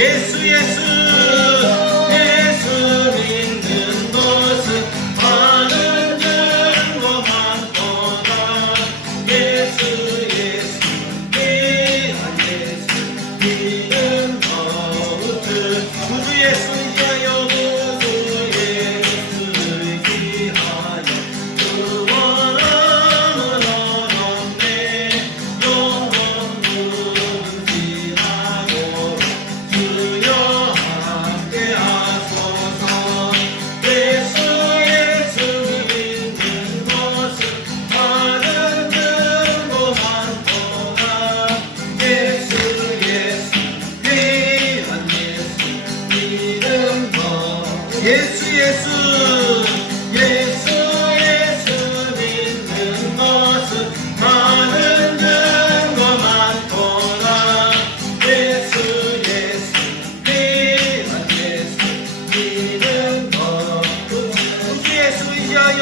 예수 예수 예수 믿는 것은 많은 증거 많도다. 예수 예수 귀한 예수 믿는 것은 구주 예수 위하여 구주 예수를 위하여 구원함을 얻었네. 영원 무궁하고 주여 함께 하소서. 예수 예수 믿는 것은 많은 증거 많도다. 예수 예수 귀한 예수 믿는 것. 예수 예수 예수 예수 믿는 것은 많은 증거 많도다. 예수 예수 귀한 예수 믿는 것. 구주 예수 위하여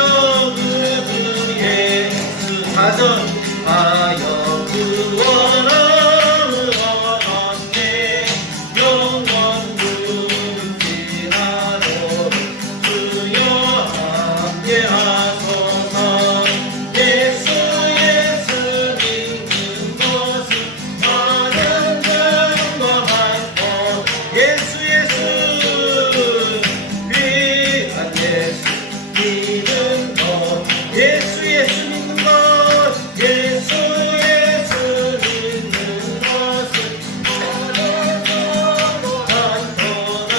구주 예수 가정하여 구원함을 얻었네. 영원 무궁하도록 주여 함께 하소서. 예수 예수 믿는 것은 많은 증거 많고. 예수 예수 귀한 예수 믿는 것. 예수 예수 믿는 것. 예수 예수 믿는 것은 많은 증거 많도다.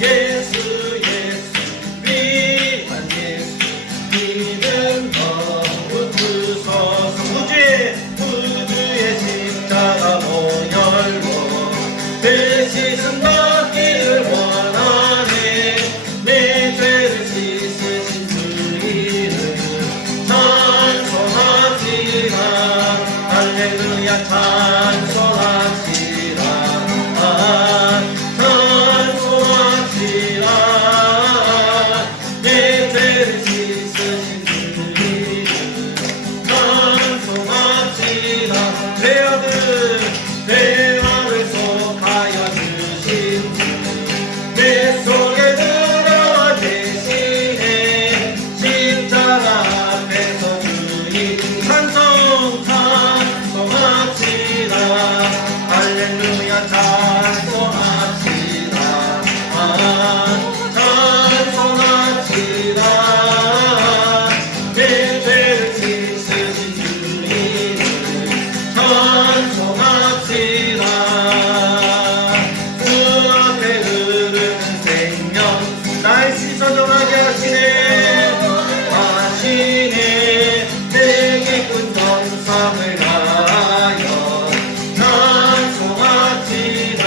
예수 예수 귀한 예수 믿는 것. 구주의 십자가 못 열고 내 씻음 받기를 원하네. 내 죄를 씻으신 주이를 찬송하시라. 할렐루야 찬송하시라. 찬송하시라. 내 죄를 씻으신 주이를 찬송하시라. 내 아들 내 맘을 속하여 주신 주 내 속에 들어와 계시네. 십자가 앞에서 주님 찬송하시라. 할렐루야 찬송하시라. 찬송하시라. 내 죄를 씻으신 주님을 찬송하시라. 그 앞에 흐르는 생명 날 씻어정하게 하시네. 내 기쁜 정성을 다하여 찬송하시라.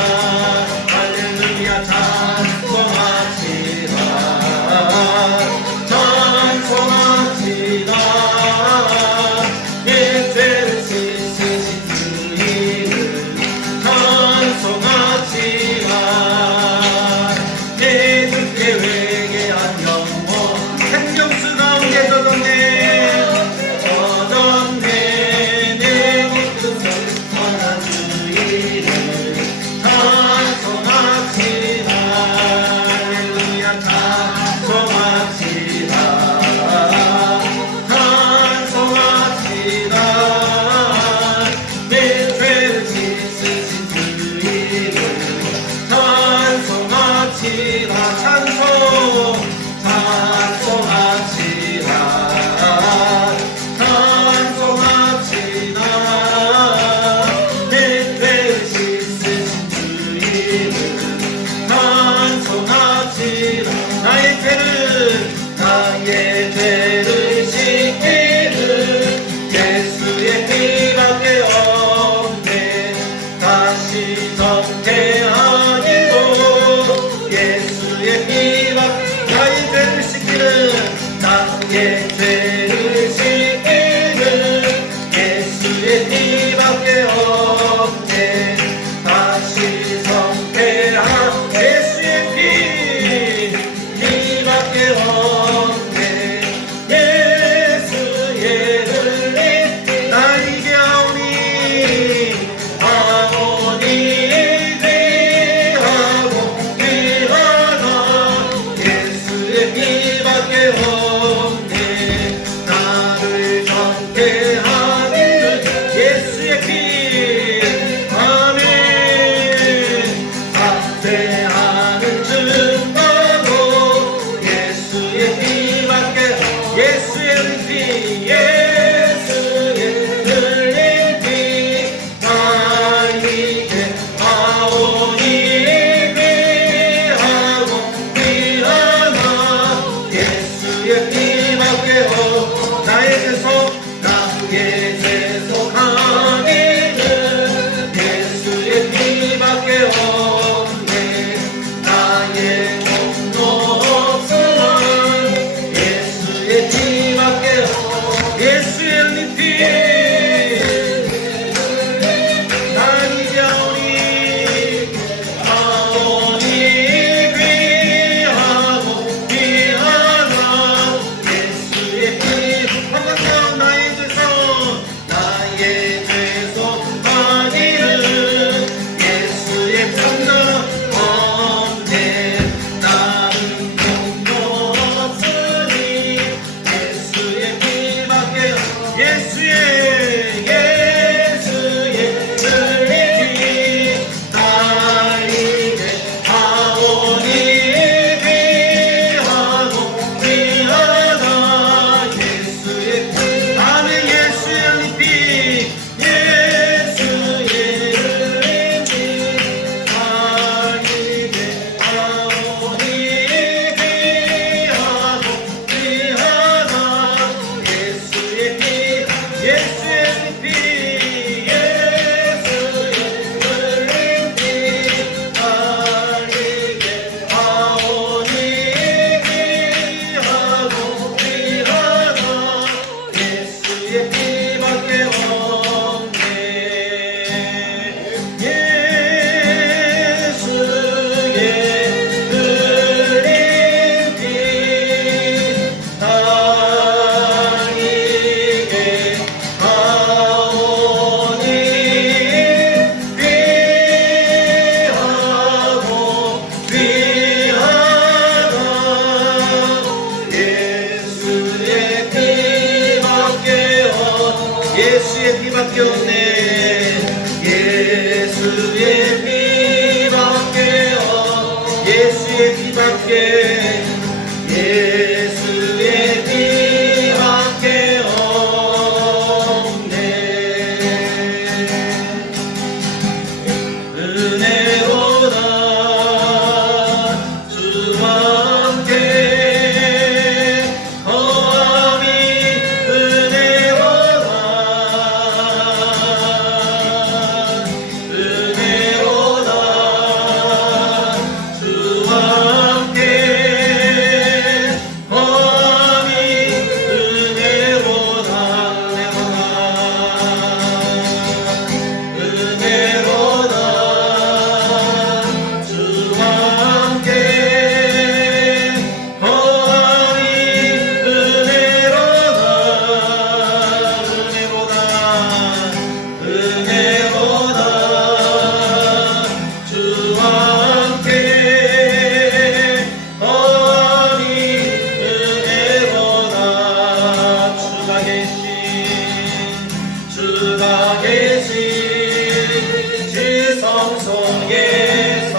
성소에서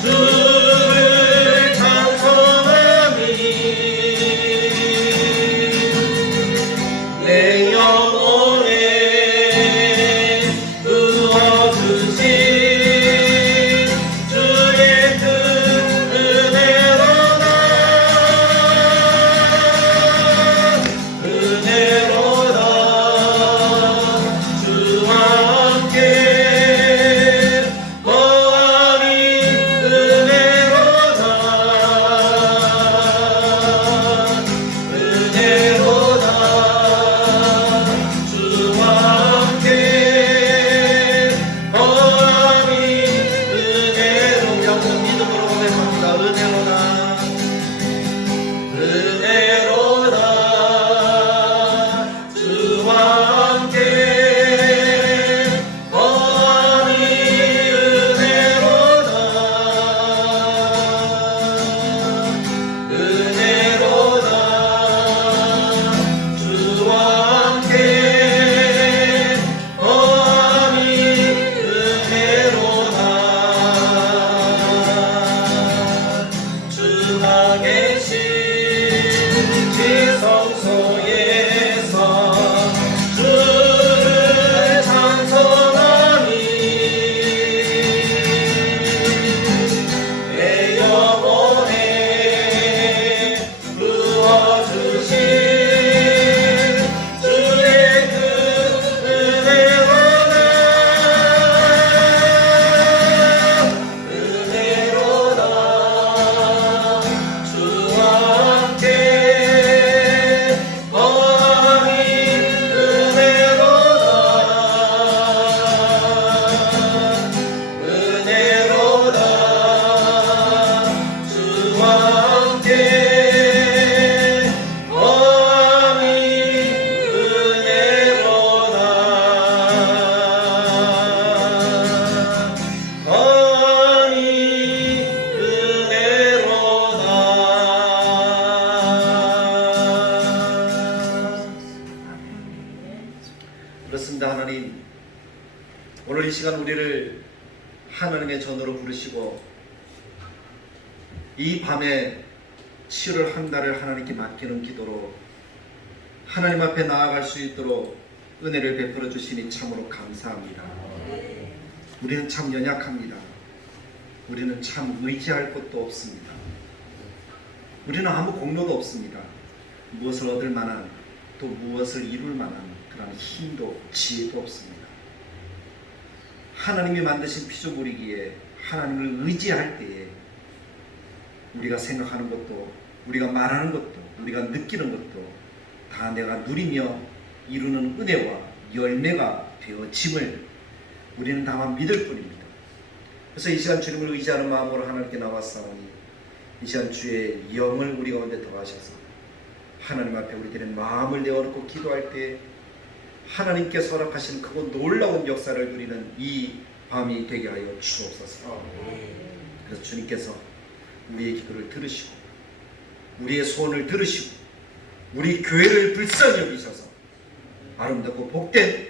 주를 찬송하니 내 영혼에 부어주신 주의 그 은혜로다 은혜로다 주와 함께 거하니 은혜로다 은혜로다 주와 함께 거하니 은혜로 영원 믿음으로 고백합니다. 은혜로다 은혜로다 주와 함께 거하니 은혜로다 은혜로다 주와 함께 거하니 은혜로다 주가 계신 지성소에서 주를 찬송하니 내 영혼에 부어주신 주의 그 은혜로다 은혜로다 주와 함께 거하니 은혜로다 은혜로다 주와 함께 거하니 은혜로다 거하니 은혜로다. 그렇습니다. 하나님, 오늘 이 시간 우리를 하나님의 전으로 부르시고 이 밤에 치유를 한 달을 하나님께 맡기는 기도로 하나님 앞에 나아갈 수 있도록 은혜를 베풀어 주시니 참으로 감사합니다. 우리는 참 연약합니다. 우리는 참 의지할 것도 없습니다. 우리는 아무 공로도 없습니다. 무엇을 얻을 만한 또 무엇을 이룰 만한 그런 힘도 지혜도 없습니다. 하나님이 만드신 피조물이기에 하나님을 의지할 때에 우리가 생각하는 것도 우리가 말하는 것도 우리가 느끼는 것도 다 내가 누리며 이루는 은혜와 열매가 되어짐을 우리는 다만 믿을 뿐입니다. 그래서 이 시간 주님을 의지하는 마음으로 하나님께 나왔사오니 이 시간 주의 영을 우리 가운데 더하셔서 하나님 앞에 우리들의 마음을 내어놓고 기도할 때 하나님께서 허락하신 크고 놀라운 역사를 누리는 이 밤이 되게 하여 주옵소서. 그래서 주님께서 우리의 기도를 들으시고 우리의 소원을 들으시고 우리 교회를 불쌍히 여기셔서 아름답고 복된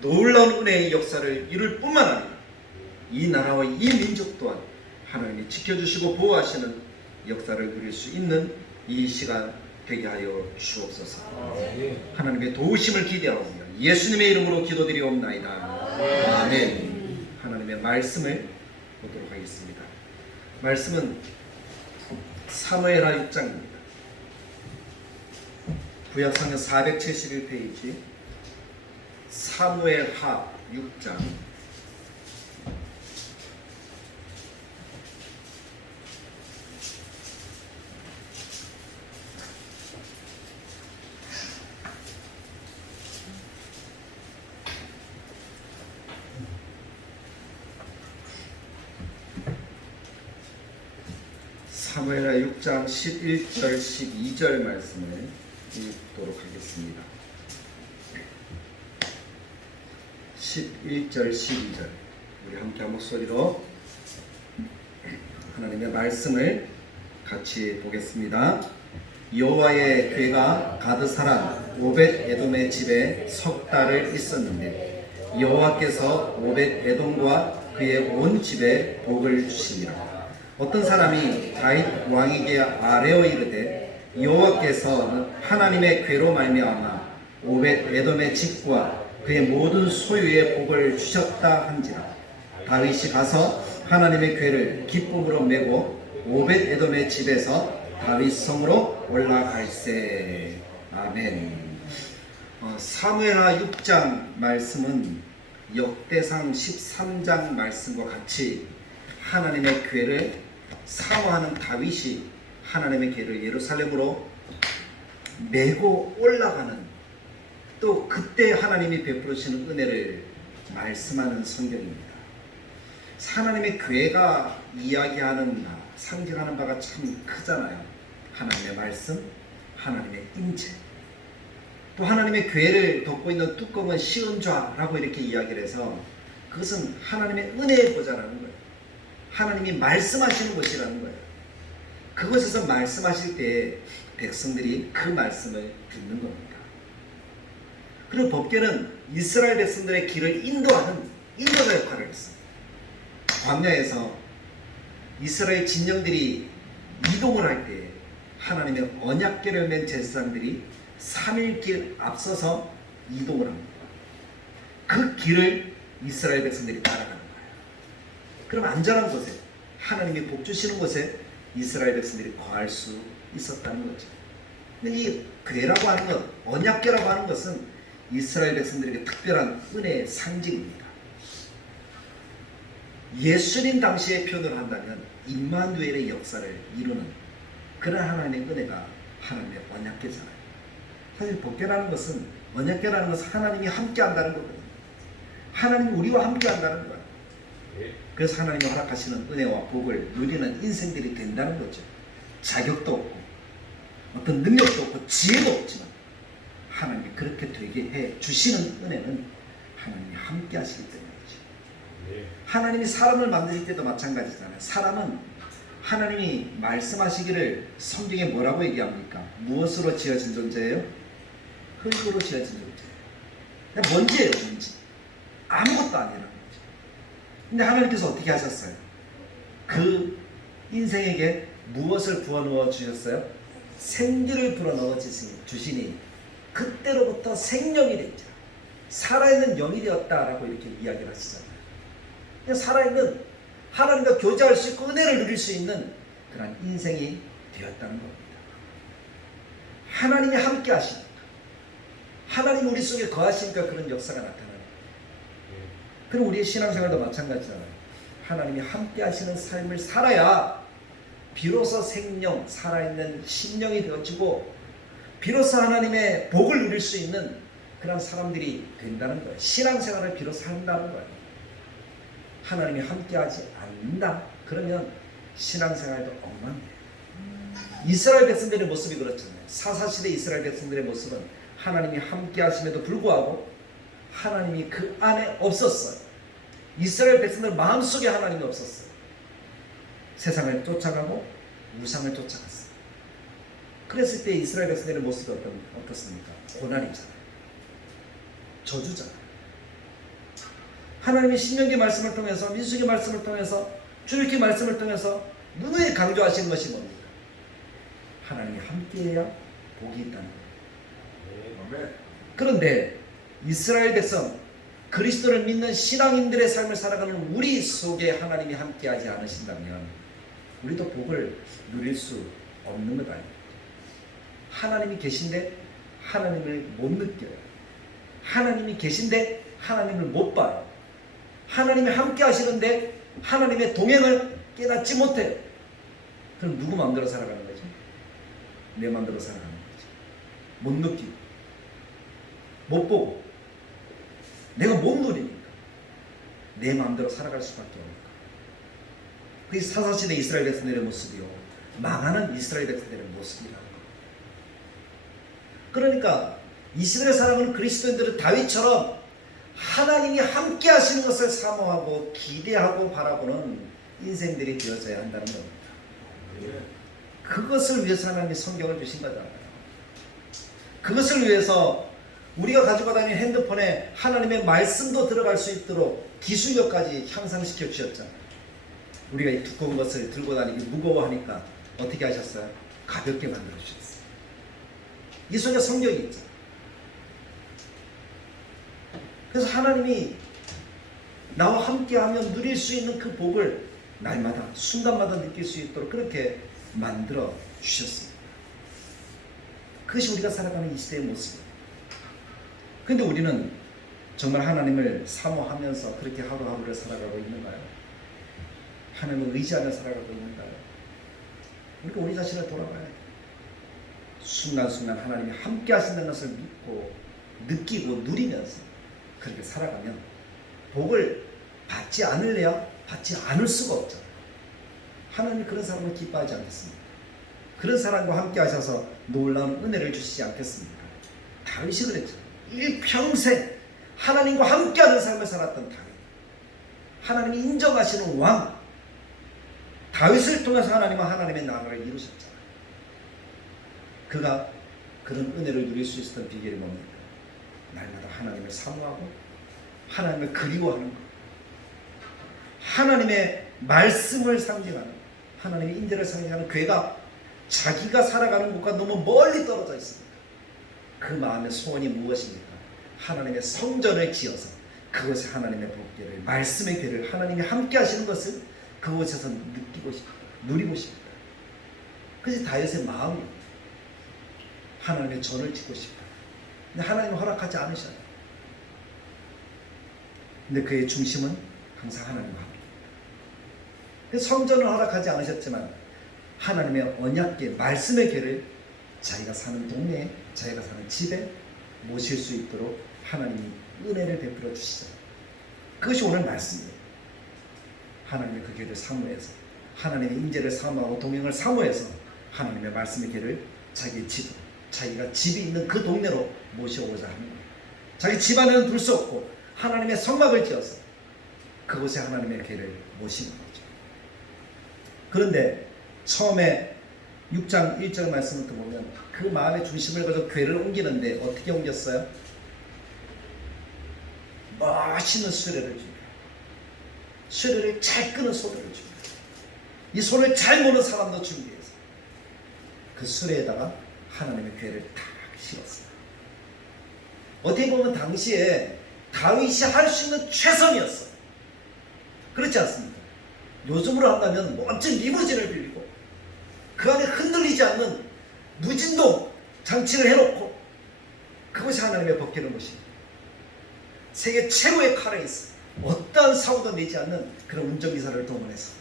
놀라운 은혜의 역사를 이룰 뿐만 아니라 이 나라와 이 민족 또한 하나님이 지켜주시고 보호하시는 역사를 누릴 수 있는 이 시간 되게 하여 주옵소서. 하나님의 도우심을 기대하오며 예수님의 이름으로 기도드리옵나이다. 아멘. 하나님의 말씀을 보도록 하겠습니다. 말씀은 사무엘하 6장입니다. 구약성경 471페이지 사무엘하 6장 사무엘하 6장 11절 12절 말씀을 읽도록 하겠습니다. 11절 12절 우리 함께 한 목소리로 하나님의 말씀을 같이 보겠습니다. 여호와의 괴가 가드사람 오벳 에돔의 집에 석 달을 있었는데 여호와께서 오벳 에돔과 그의 온 집에 복을 주시니라. 어떤 사람이 다윗 왕에게 아뢰어 이르되 여호와께서 하나님의 괴로 말미암아 오벳 에돔의 집과 그의 모든 소유에 복을 주셨다 한지라. 다윗이 가서 하나님의 괴를 기쁨으로 메고 오벳 에돔의 집에서 다윗 성으로 올라갈세. 아멘. 사무엘하 6장 말씀은 역대상 13장 말씀과 같이 하나님의 괴를 사모하는 다윗이 하나님의 괴를 예루살렘으로 메고 올라가는, 또 그때 하나님이 베풀으시는 은혜를 말씀하는 성경입니다. 하나님의 괴가 이야기하는 바, 상징하는 바가 참 크잖아요. 하나님의 말씀, 하나님의 임재. 또 하나님의 괴를 덮고 있는 뚜껑은 시은좌라고 이렇게 이야기를 해서 그것은 하나님의 은혜의 보좌라는 거예요. 하나님이 말씀하시는 것이라는 거예요. 그곳에서 말씀하실 때 백성들이 그 말씀을 듣는 겁니다. 그리고 법궤는 이스라엘 백성들의 길을 인도하는 인도자 역할을 했습니다. 광야에서 이스라엘 진영들이 이동을 할 때 하나님의 언약궤를 맨 제사장들이 3일 길 앞서서 이동을 합니다. 그 길을 이스라엘 백성들이 따라가는 거예요. 그럼 안전한 곳에, 하나님이 복 주시는 곳에 이스라엘 백성들이 거할 수 있었다는 거죠. 근데 이 궤라고 하는 것, 언약궤라고 하는 것은 이스라엘 백성들에게 특별한 은혜의 상징입니다. 예수님 당시의 표현을 한다면 임마누엘의 역사를 이루는 그런 하나님의 은혜가 하나님의 언약궤잖아요. 사실 법궤라는 것은, 언약궤라는 것은 하나님이 함께 한다는 거거든요. 하나님이 우리와 함께 한다는 거예요. 그래서 하나님이 허락하시는 은혜와 복을 누리는 인생들이 된다는 거죠. 자격도 없고 어떤 능력도 없고 지혜도 없지만 하나님이 그렇게 되게 해 주시는 은혜는 하나님이 함께 하시기 때문이죠. 하나님이 사람을 만드실 때도 마찬가지잖아요. 사람은 하나님이 말씀하시기를 성경에 뭐라고 얘기합니까? 무엇으로 지어진 존재예요? 흙으로 지어진 존재예요. 먼지예요, 먼지. 아무것도 아니라는 거죠. 근데 하나님께서 어떻게 하셨어요? 그 인생에게 무엇을 부어넣어 주셨어요? 생기를 불어넣어 주시니 그때로부터 생명이 됐죠. 살아있는 영이 되었다라고 이렇게 이야기를 하시잖아요. 살아있는, 하나님과 교제할 수 있고 은혜를 누릴 수 있는 그런 인생이 되었다는 겁니다. 하나님이 함께 하시니까, 하나님이 우리 속에 거하시니까 그런 역사가 나타나는 거예요. 그럼 우리의 신앙생활도 마찬가지잖아요. 하나님이 함께 하시는 삶을 살아야 비로소 생명, 살아있는 심령이 되어지고 비로소 하나님의 복을 누릴 수 있는 그런 사람들이 된다는 거예요. 신앙생활을 비로소 한다는 거예요. 하나님이 함께하지 않는다? 그러면 신앙생활도 엉망이에요. 이스라엘 백성들의 모습이 그렇잖아요. 사사시대 이스라엘 백성들의 모습은 하나님이 함께하심에도 불구하고 하나님이 그 안에 없었어요. 이스라엘 백성들 마음속에 하나님이 없었어요. 세상을 쫓아가고 우상을 쫓아갔어요. 그랬을 때 이스라엘 백성들의 모습이 어떻습니까? 고난이잖아요. 저주잖아요. 하나님의 신명기 말씀을 통해서, 민수기 말씀을 통해서, 출애굽기 말씀을 통해서 누누이 강조하시는 것이 뭡니까? 하나님이 함께해야 복이 있다는 거예요. 그런데 이스라엘 백성, 그리스도를 믿는 신앙인들의 삶을 살아가는 우리 속에 하나님이 함께하지 않으신다면 우리도 복을 누릴 수 없는 것 아닙니까? 하나님이 계신데 하나님을 못 느껴요. 하나님이 계신데 하나님을 못 봐요. 하나님이 함께 하시는데 하나님의 동행을 깨닫지 못해요. 그럼 누구 마음대로 살아가는 거죠? 내 마음대로 살아가는 거죠. 못 느끼고 못 보고 내가 못 누리니까 내 마음대로 살아갈 수밖에 없는 거예요. 그게 사사시대 이스라엘 백성들의 모습이요, 망하는 이스라엘 백성들의 모습이라는 거예요. 그러니까 이 시대를 살아가는 그리스도인들은 다윗처럼 하나님이 함께 하시는 것을 사모하고 기대하고 바라보는 인생들이 되어져야 한다는 겁니다. 그것을 위해서 하나님이 성경을 주신 거잖아요. 그것을 위해서 우리가 가지고 다니는 핸드폰에 하나님의 말씀도 들어갈 수 있도록 기술력까지 향상시켜 주셨잖아요. 우리가 이 두꺼운 것을 들고 다니기 무거워하니까 어떻게 하셨어요? 가볍게 만들어 주셨어요. 이 속에 성경이 있죠. 그래서 하나님이 나와 함께하면 누릴 수 있는 그 복을 날마다 순간마다 느낄 수 있도록 그렇게 만들어 주셨습니다. 그것이 우리가 살아가는 이 시대의 모습이에요. 그런데 우리는 정말 하나님을 사모하면서 그렇게 하루하루를 살아가고 있는가요? 하나님을 의지하며 살아가고 있는가요? 그러니까 우리 자신을 돌아봐야 돼요. 순간순간 하나님이 함께 하신다는 것을 믿고 느끼고 누리면서 그렇게 살아가면 복을 받지 않을래야 받지 않을 수가 없잖아요. 하나님이 그런 사람을 기뻐하지 않겠습니까? 그런 사람과 함께 하셔서 놀라운 은혜를 주시지 않겠습니까? 다윗이 그랬죠. 일평생 하나님과 함께하는 삶을 살았던 다윗, 하나님이 인정하시는 왕 다윗을 통해서 하나님은 하나님의 나라를 이루셨잖아요. 그가 그런 은혜를 누릴 수 있었던 비결이 뭡니까? 날마다 하나님을 사모하고 하나님을 그리워하는 것, 하나님의 말씀을 상징하는, 하나님의 인재를 상징하는 교회가 자기가 살아가는 곳과 너무 멀리 떨어져 있습니다. 그 마음의 소원이 무엇입니까? 하나님의 성전을 지어서 그곳에 하나님의 복궤를, 말씀의 궤를, 하나님이 함께 하시는 것을 그곳에서 느끼고 싶다, 누리고 싶다. 그것이 다윗의 마음이에요. 하나님의 전을 짓고 싶다. 근데 하나님은 허락하지 않으셔요. 근데 그의 중심은 항상 하나님과 함께. 성전을 허락하지 않으셨지만 하나님의 언약궤, 말씀의 궤를 자기가 사는 동네에, 자기가 사는 집에 모실 수 있도록 하나님이 은혜를 베풀어 주시잖아요. 그것이 오늘 말씀이에요. 하나님의 그 궤를 사모해서, 하나님의 인재를 사모하고 동행을 사모해서 하나님의 말씀의 궤를 자기의 집으로, 자기가 집이 있는 그 동네로 모셔오고자 하는 거예요. 자기 집 안에는 둘 수 없고 하나님의 성막을 지어서 그곳에 하나님의 궤를 모시는 거죠. 그런데 처음에 6장 1절 말씀부터 보면 그 마음의 중심을 가지고 궤를 옮기는데 어떻게 옮겼어요? 멋있는 수레를 줍니다. 수레를 잘 끄는 소리를 줍니다. 이 손을 잘 모는 사람도 준비해서 그 수레에다가 하나님의 궤를 탁 실었어요. 어떻게 보면 당시에 다윗이 할 수 있는 최선이었어요. 그렇지 않습니까? 요즘으로 한다면 멋진 리무진을 빌리고 그 안에 흔들리지 않는 무진동 장치를 해놓고 그것이 하나님의 법궤를 모십니다. 세계 최고의 카레이스, 어떠한 사고도 내지 않는 그런 운전기사를 동원해서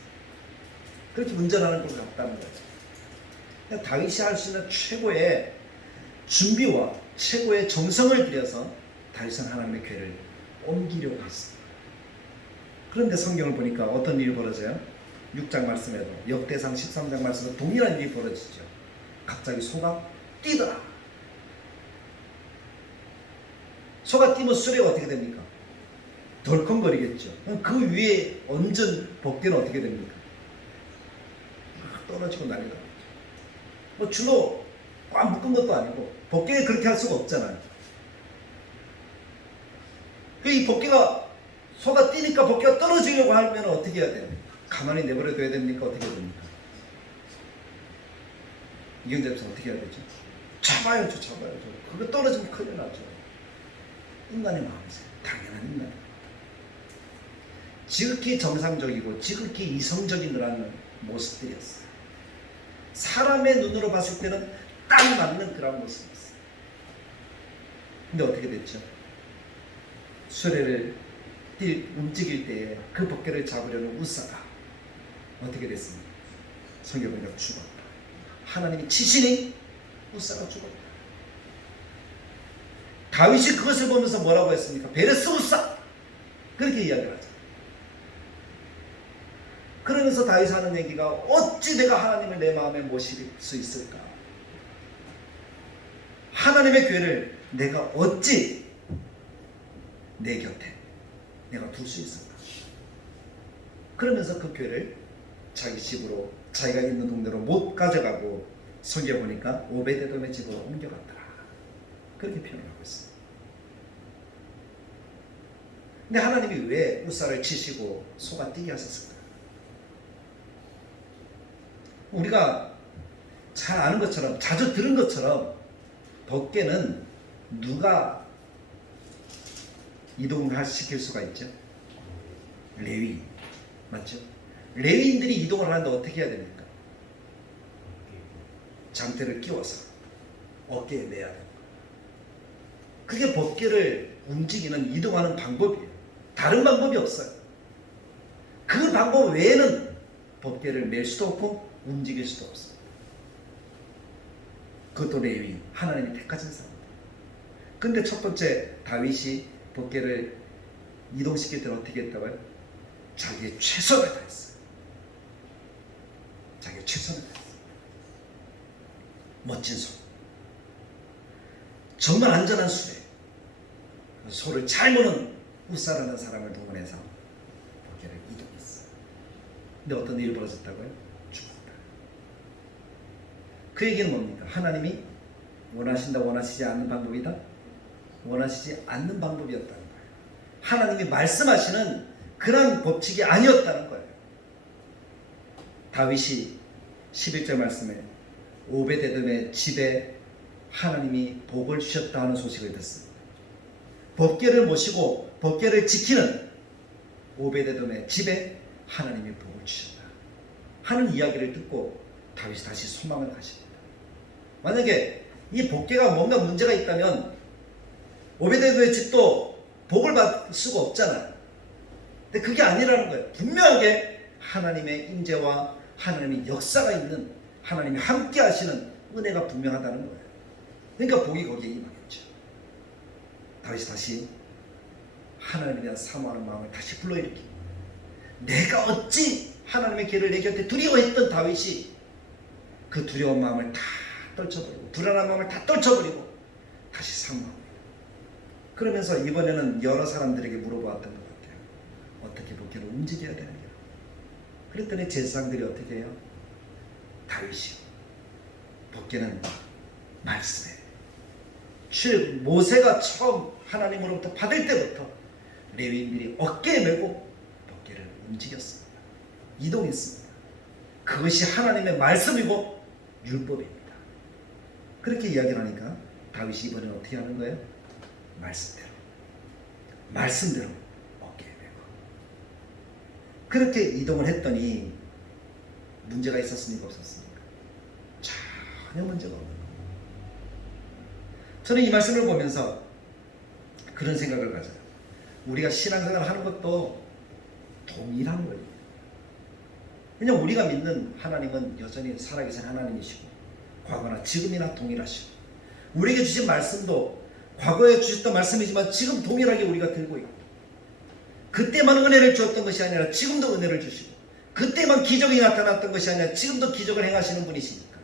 그렇게 운전하는 것 같다는 거죠. 다윗이 할 수 있는 최고의 준비와 최고의 정성을 들여서 다윗은 하나님의 궤를 옮기려고 했습니다. 그런데 성경을 보니까 어떤 일이 벌어져요? 6장 말씀에도, 역대상 13장 말씀에도 동일한 일이 벌어지죠. 갑자기 소가 뛰더라. 소가 뛰면 수레가 어떻게 됩니까? 덜컹거리겠죠. 그 위에 얹은 복궤는 어떻게 됩니까? 떨어지고 난리가 나죠. 뭐 줄로 꽉 묶은 것도 아니고 복궤에 그렇게 할 수가 없잖아요. 이 복궤가, 소가 뛰니까 복궤가 떨어지려고 하면 어떻게 해야 돼요? 가만히 내버려 둬야 됩니까? 어떻게 해야 됩니까? 이경재 집사 어떻게 해야 되죠? 잡아야죠. 그거 떨어지면 큰일 나죠. 인간의 마음이세요. 당연한 인간. 지극히 정상적이고 지극히 이성적인 그런 모습들이었어요. 사람의 눈으로 봤을 때는 딱 맞는 그런 모습이었어요. 근데 어떻게 됐죠? 수레를 움직일 때에 그 복궤를 잡으려는 우사가 어떻게 됐습니까? 성경 보니까 죽었다. 하나님이 치시니 우사가 죽었다. 다윗이 그것을 보면서 뭐라고 했습니까? 베레스 우사! 그렇게 이야기를 하죠. 그러면서 다윗이 하는 얘기가 어찌 내가 하나님을 내 마음에 모실 수 있을까? 하나님의 궤를 내가 어찌 내 곁에 내가 둘 수 있을까? 그러면서 그 궤를 자기 집으로, 자기가 있는 동네로 못 가져가고 성경 보니까 오베데돔의 집으로 옮겨갔더라. 그렇게 표현하고 있습니다. 근데 하나님이 왜 우사를 치시고 소가 뛰게 하셨을까? 우리가 잘 아는 것처럼, 자주 들은 것처럼 법궤는 누가 이동을 시킬 수가 있죠? 레위인. 맞죠? 레위인들이 이동을 하는데 어떻게 해야 됩니까? 장대를 끼워서 어깨에 매야 됩니다. 그게 법궤를 움직이는, 이동하는 방법이에요. 다른 방법이 없어요. 그 방법 외에는 법궤를 맬 수도 없고 움직일 수도 없습니다. 그것도 레위인, 하나님이 택하신 사람입니다. 근데 첫 번째 다윗이 법궤를 이동시킬 때는 어떻게 했다고요? 자기의 최선을 다했어요. 자기의 최선을 다했어요. 멋진 소, 정말 안전한 수레, 소를 잘 모는 우사라는 사람을 동원해서 법궤를 이동했어요. 근데 어떤 일이 벌어졌다고요? 죽었다. 그 얘기는 뭡니까? 하나님이 원하신다, 원하시지 않는 방법이다? 원하시지 않는 방법이었다는 거예요. 하나님이 말씀하시는 그런 법칙이 아니었다는 거예요. 다윗이 11절 말씀에 오베데돔의 집에 하나님이 복을 주셨다 하는 소식을 듣습니다. 법궤를 모시고 법궤를 지키는 오베데돔의 집에 하나님이 복을 주셨다 하는 이야기를 듣고 다윗이 다시 소망을 가집니다. 만약에 이 법궤가 뭔가 문제가 있다면 오베데돔의 집도 복을 받을 수가 없잖아요. 근데 그게 아니라는 거예요. 분명하게 하나님의 인재와 하나님의 역사가 있는, 하나님이 함께 하시는 은혜가 분명하다는 거예요. 그러니까 복이 거기에 임하겠죠. 다윗이 다시 하나님에 대한 사모하는 마음을 다시 불러일으키고, 내가 어찌 하나님의 길을 내 곁에 두려워했던 다윗이 그 두려운 마음을 다 떨쳐버리고, 불안한 마음을 다 떨쳐버리고 다시 사모합니다. 그러면서 이번에는 여러 사람들에게 물어보았던 것 같아요. 어떻게 복궤를 움직여야 되느냐. 그랬더니 제사장들이 어떻게 해요? 다윗이 법궤는 말씀에, 모세가 처음 하나님으로부터 받을 때부터 레위인들이 어깨에 메고 법궤를 움직였습니다. 이동했습니다. 그것이 하나님의 말씀이고 율법입니다. 그렇게 이야기를 하니까 다윗이 이번에는 어떻게 하는 거예요? 말씀대로 어깨에 메고 그렇게 이동을 했더니 문제가 있었습니까? 없었습니까? 전혀 문제가 없는 거예요. 저는 이 말씀을 보면서 그런 생각을 가져요. 우리가 신앙생활을 하는 것도 동일한 거예요. 왜냐하면 우리가 믿는 하나님은 여전히 살아계신 하나님이시고 과거나 지금이나 동일하시고, 우리에게 주신 말씀도 과거에 주셨던 말씀이지만 지금 동일하게 우리가 들고 있고, 그때만 은혜를 주었던 것이 아니라 지금도 은혜를 주시고, 그때만 기적이 나타났던 것이 아니라 지금도 기적을 행하시는 분이시니까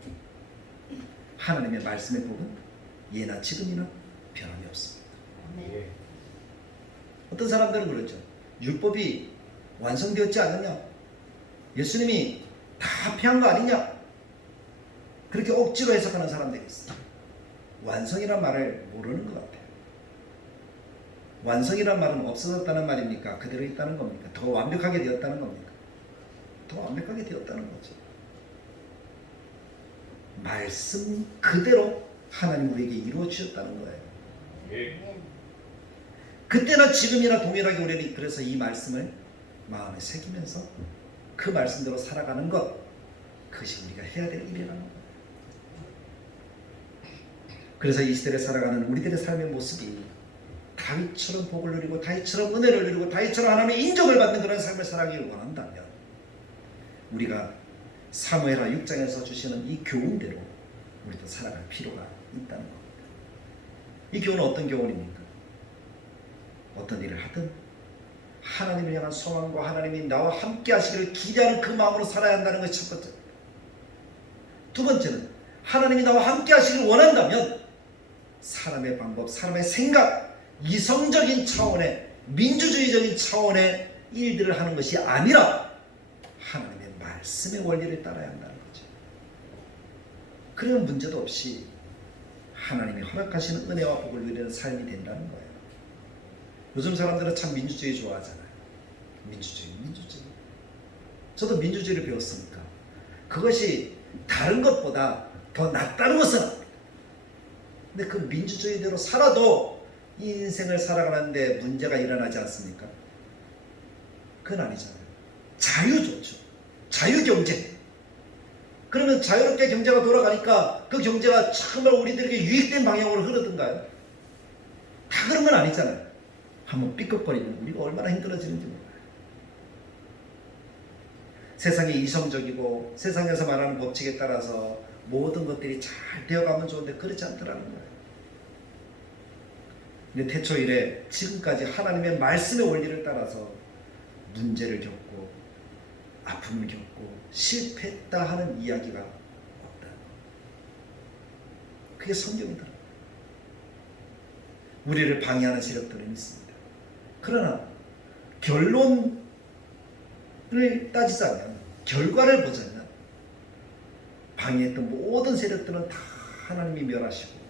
하나님의 말씀의 복은 예나 지금이나 변함이 없습니다. 네. 어떤 사람들은 그러죠. 율법이 완성되었지 않느냐, 예수님이 다 피한 거 아니냐, 그렇게 억지로 해석하는 사람들이 있어요. 완성이란 말을 모르는 것 같아요. 완성이란 말은 없어졌다는 말입니까? 그대로 있다는 겁니까? 더 완벽하게 되었다는 겁니까? 더 완벽하게 되었다는 거죠. 말씀 그대로 하나님 우리에게 이루어 주셨다는 거예요. 네. 그때나 지금이나 동일하게 우리는 그래서 이 말씀을 마음에 새기면서 그 말씀대로 살아가는 것, 그것이 우리가 해야 될 일이라는 거예요. 그래서 이 시대를 살아가는 우리들의 삶의 모습이 다윗처럼 복을 누리고 다윗처럼 은혜를 누리고 다윗처럼 하나님의 인정을 받는 그런 삶을 살아가기를 원한다면 우리가 사무엘하 6장에서 주시는 이 교훈대로 우리도 살아갈 필요가 있다는 겁니다. 이 교훈은 어떤 교훈입니까? 어떤 일을 하든 하나님을 향한 소망과 하나님이 나와 함께 하시기를 기대하는 그 마음으로 살아야 한다는 것이 첫 번째입니다. 두 번째는 하나님이 나와 함께 하시기를 원한다면 사람의 방법, 사람의 생각, 이성적인 차원의, 민주주의적인 차원의 일들을 하는 것이 아니라 하나님의 말씀의 원리를 따라야 한다는 거죠. 그러면 문제도 없이 하나님이 허락하시는 은혜와 복을 누리는 삶이 된다는 거예요. 요즘 사람들은 참 민주주의 좋아하잖아요. 민주주의. 저도 민주주의를 배웠으니까 그것이 다른 것보다 더 낫다는 것은 압니다. 근데 그 민주주의대로 살아도 이 인생을 살아가는데 문제가 일어나지 않습니까? 그건 아니잖아요. 자유 좋죠. 자유경제. 그러면 자유롭게 경제가 돌아가니까 그 경제가 정말 우리들에게 유익된 방향으로 흐르던가요? 다 그런 건 아니잖아요. 한번 삐걱거리면 우리가 얼마나 힘들어지는지 몰라요. 세상이 이성적이고 세상에서 말하는 법칙에 따라서 모든 것들이 잘 되어가면 좋은데 그렇지 않더라는 거예요. 근데 태초 이래 지금까지 하나님의 말씀의 원리를 따라서 문제를 겪고 아픔을 겪고 실패했다 하는 이야기가 없다. 그게 성경이더라고요. 우리를 방해하는 세력들은 있습니다. 그러나 결론을 따지자면, 결과를 보자면 방해했던 모든 세력들은 다 하나님이 멸하시고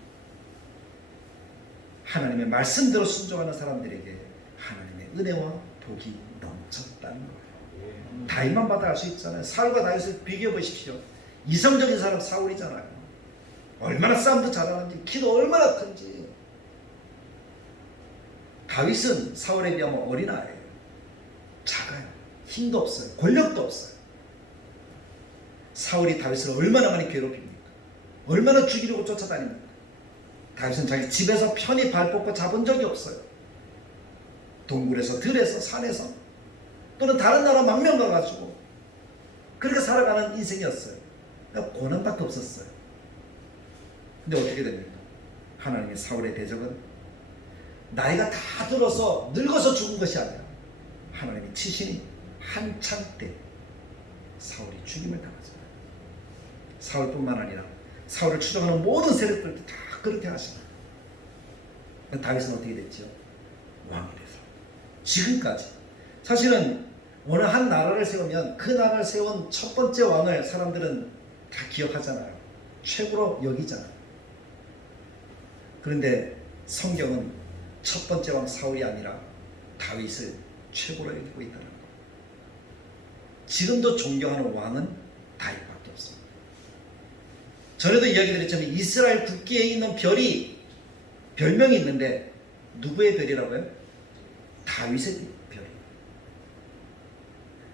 하나님의 말씀대로 순종하는 사람들에게 하나님의 은혜와 복이 넘쳤다는 거예요. 다윗만 봐도 알 수 있잖아요. 사울과 다윗을 비교해 보십시오. 이성적인 사람 사울이잖아요. 얼마나 싸움도 잘하는지, 키도 얼마나 큰지. 다윗은 사울에 비하면 어린아이예요. 작아요. 힘도 없어요. 권력도 없어요. 사울이 다윗을 얼마나 많이 괴롭힙니까? 얼마나 죽이려고 쫓아다닙니까? 다윗은 자기 집에서 편히 발 뻗고 잡은 적이 없어요. 동굴에서, 들에서, 산에서, 또는 다른 나라 망명 가가지고 그렇게 살아가는 인생이었어요. 그러니까 고난밖에 없었어요. 근데 어떻게 됩니까? 하나님의 사울의 대적은 나이가 다 들어서 늙어서 죽은 것이 아니라 하나님이 치시니 한창 때 사울이 죽임을 당하잖아요. 사울뿐만 아니라 사울을 추종하는 모든 세력들도 다 그렇게 하십니다. 다윗은 어떻게 됐죠? 왕이 돼서 지금까지. 사실은 어느 한 나라를 세우면 그 나라를 세운 첫 번째 왕을 사람들은 다 기억하잖아요. 최고로 여기잖아요. 그런데 성경은 첫 번째 왕 사울이 아니라 다윗을 최고로 여기고 있다는 거예요. 지금도 존경하는 왕은 다윗밖에 없습니다. 전에도 이야기 드렸지만 이스라엘 국기에 있는 별이 별명이 있는데 누구의 별이라고요? 다윗의 별이에요.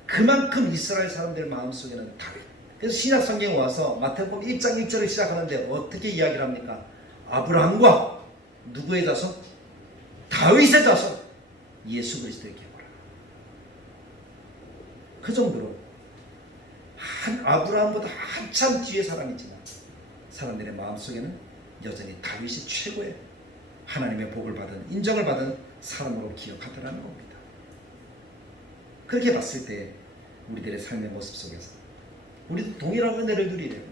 그만큼 이스라엘 사람들 마음속에는 다윗. 그래서 신약 성경에 와서 마태복음 1장 1절을 시작하는데 어떻게 이야기를 합니까? 아브라함과 누구의 자손? 다윗의 자손 예수 그리스도의 계보라. 그 정도로 아브라함보다 한참 뒤의 사람이지만 사람들의 마음속에는 여전히 다윗이 최고의 하나님의 복을 받은, 인정을 받은 사람으로 기억하더라는 겁니다. 그렇게 봤을 때 우리들의 삶의 모습 속에서 우리도 동일한 은혜를 누리려고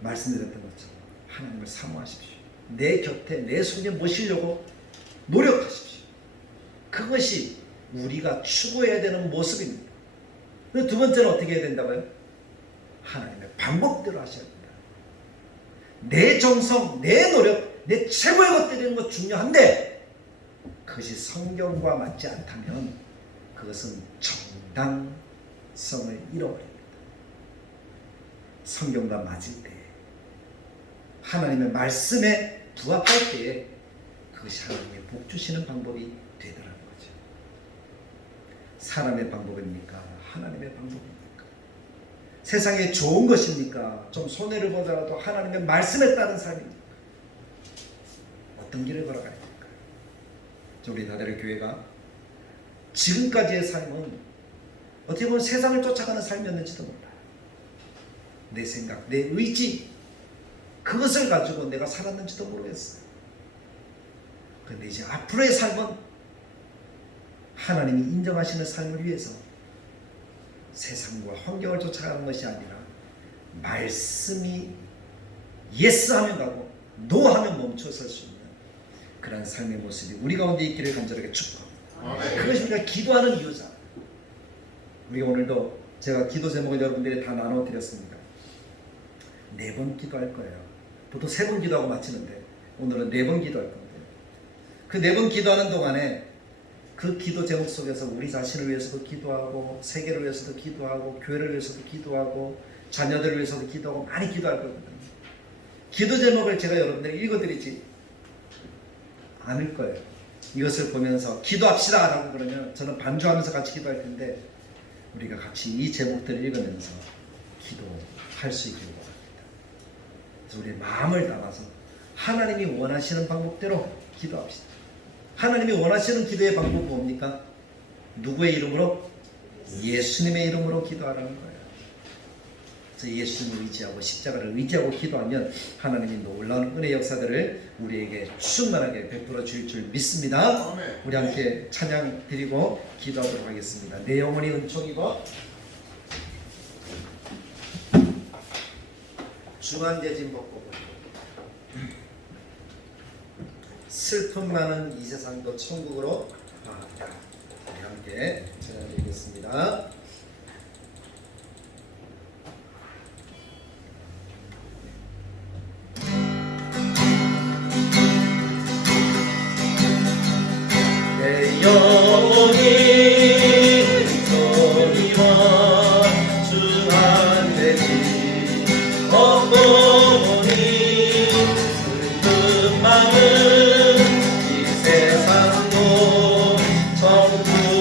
말씀드렸던 것처럼 하나님을 사모하십시오. 내 곁에, 내 속에 모시려고 노력하십시오. 그것이 우리가 추구해야 되는 모습입니다. 두 번째는 어떻게 해야 된다고요? 하나님의 방법대로 하셔야 된다. 내 정성, 내 노력, 내 최고의 것 드리는 것 중요한데 그것이 성경과 맞지 않다면 그것은 정당성을 잃어버립니다. 성경과 맞을 때, 하나님의 말씀에 부합할 때에 그것이 하나님의 복 주시는 방법이 되더라는 거죠. 사람의 방법입니까? 하나님의 방법입니까? 세상에 좋은 것입니까? 좀 손해를 보더라도 하나님의 말씀에 따른 삶입니까? 어떤 길을 걸어가야 될까요? 우리 다들의 교회가 지금까지의 삶은 어떻게 보면 세상을 쫓아가는 삶이었는지도 몰라요. 내 생각, 내 의지, 그것을 가지고 내가 살았는지도 모르겠어요. 그런데 이제 앞으로의 삶은 하나님이 인정하시는 삶을 위해서 세상과 환경을 쫓아가는 것이 아니라 말씀이 예스 하면 가고 노 하면 멈춰 설 수 있는 그런 삶의 모습이 우리 가운데 있기를 간절하게 축복합니다. 그것이 우리가 기도하는 이유잖아요. 우리가 오늘도 제가 기도 제목을 여러분들이 다 나눠 드렸습니다. 4번 기도할 거예요. 보통 3번 기도하고 마치는데 오늘은 4번 기도할 건데 그 4번 기도하는 동안에 그 기도 제목 속에서 우리 자신을 위해서도 기도하고 세계를 위해서도 기도하고 교회를 위해서도 기도하고 자녀들을 위해서도 기도하고 많이 기도할 거거든요. 기도 제목을 제가 여러분들에게 읽어드리지 않을 거예요. 이것을 보면서 기도합시다 라고 그러면 저는 반주하면서 같이 기도할 텐데 우리가 같이 이 제목들을 읽으면서 기도할 수 있기를 바랍니다. 그래서 우리의 마음을 담아서 하나님이 원하시는 방법대로 기도합시다. 하나님이 원하시는 기도의 방법은 뭡니까? 누구의 이름으로? 예수님의 이름으로 기도하라는 거예요. 그래서 예수님을 의지하고 십자가를 의지하고 기도하면 하나님이 놀라운 은혜의 역사들을 우리에게 충만하게 베풀어 주실 줄 믿습니다. 우리 함께 찬양 드리고 기도하도록 하겠습니다. 내 영혼이 은총이고 중한대진 벗고 슬픔 많은 이 세상도 천국으로 나아가리라. 우리 함께 찬양드리겠습니다. 내 영혼이 은총이와 중한대진 벗고 보니 슬픈 마음 세상도 정부로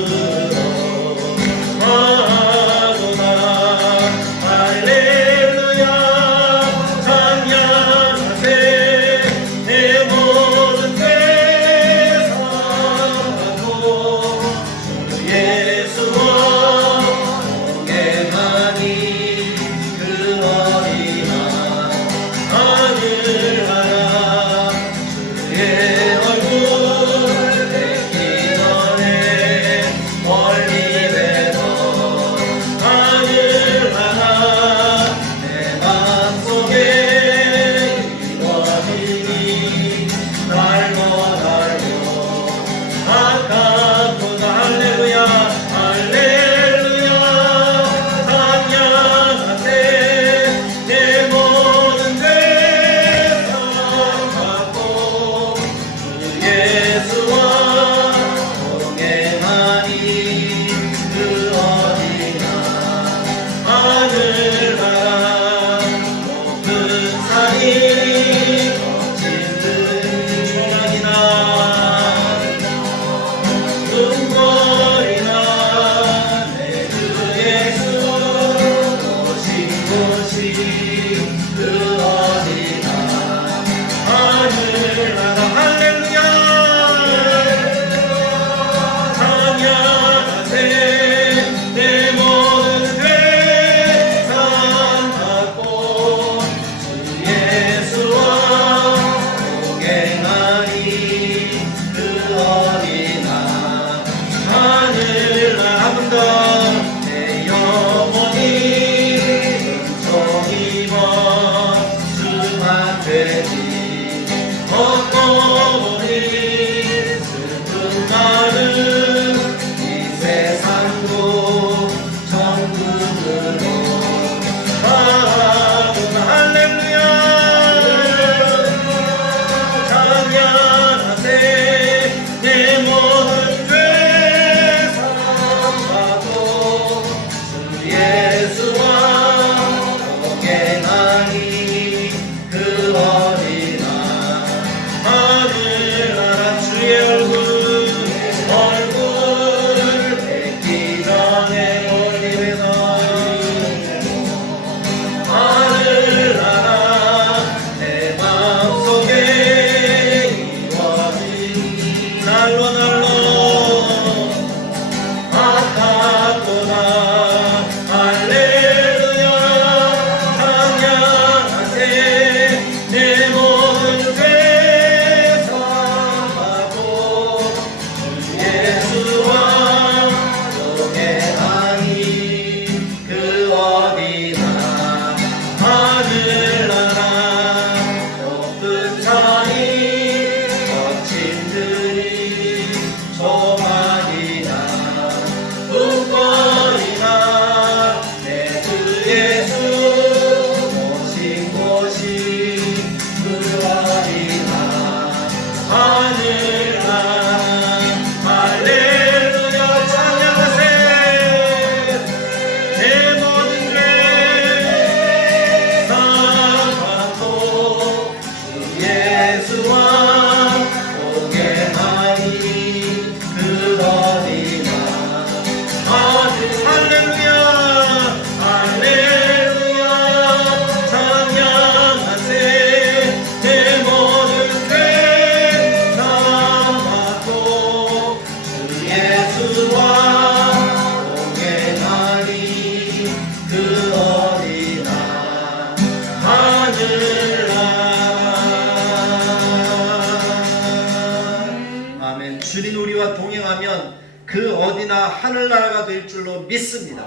그 어디나 하늘나라가 될 줄로 믿습니다.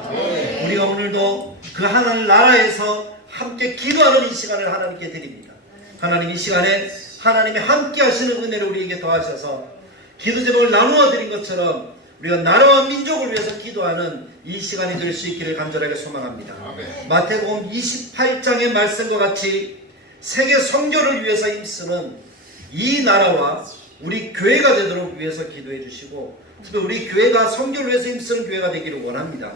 우리가 오늘도 그 하늘나라에서 함께 기도하는 이 시간을 하나님께 드립니다. 하나님 이 시간에 하나님이 함께 하시는 은혜를 우리에게 더하셔서 기도 제목을 나누어 드린 것처럼 우리가 나라와 민족을 위해서 기도하는 이 시간이 될 수 있기를 간절하게 소망합니다. 마태복음 28장의 말씀과 같이 세계 선교를 위해서 힘쓰는 이 나라와 우리 교회가 되도록 위해서 기도해 주시고, 특히 우리 교회가 선교를 위해서 힘쓰는 교회가 되기를 원합니다.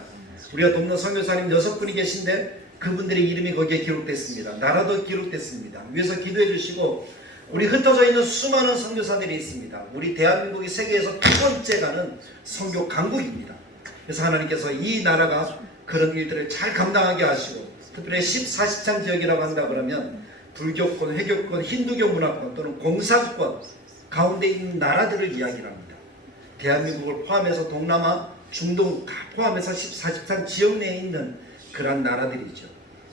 우리가 돕는 선교사님 6분이 계신데 그분들의 이름이 거기에 기록됐습니다. 나라도 기록됐습니다. 위해서 기도해 주시고, 우리 흩어져 있는 수많은 선교사들이 있습니다. 우리 대한민국이 세계에서 두 번째 가는 선교 강국입니다. 그래서 하나님께서 이 나라가 그런 일들을 잘 감당하게 하시고, 특별히 14시창 지역이라고 한다 그러면 불교권, 회교권, 힌두교 문화권 또는 공산권 가운데 있는 나라들을 이야기합니다. 대한민국을 포함해서 동남아, 중동 포함해서 14시창 지역 내에 있는 그러한 나라들이죠.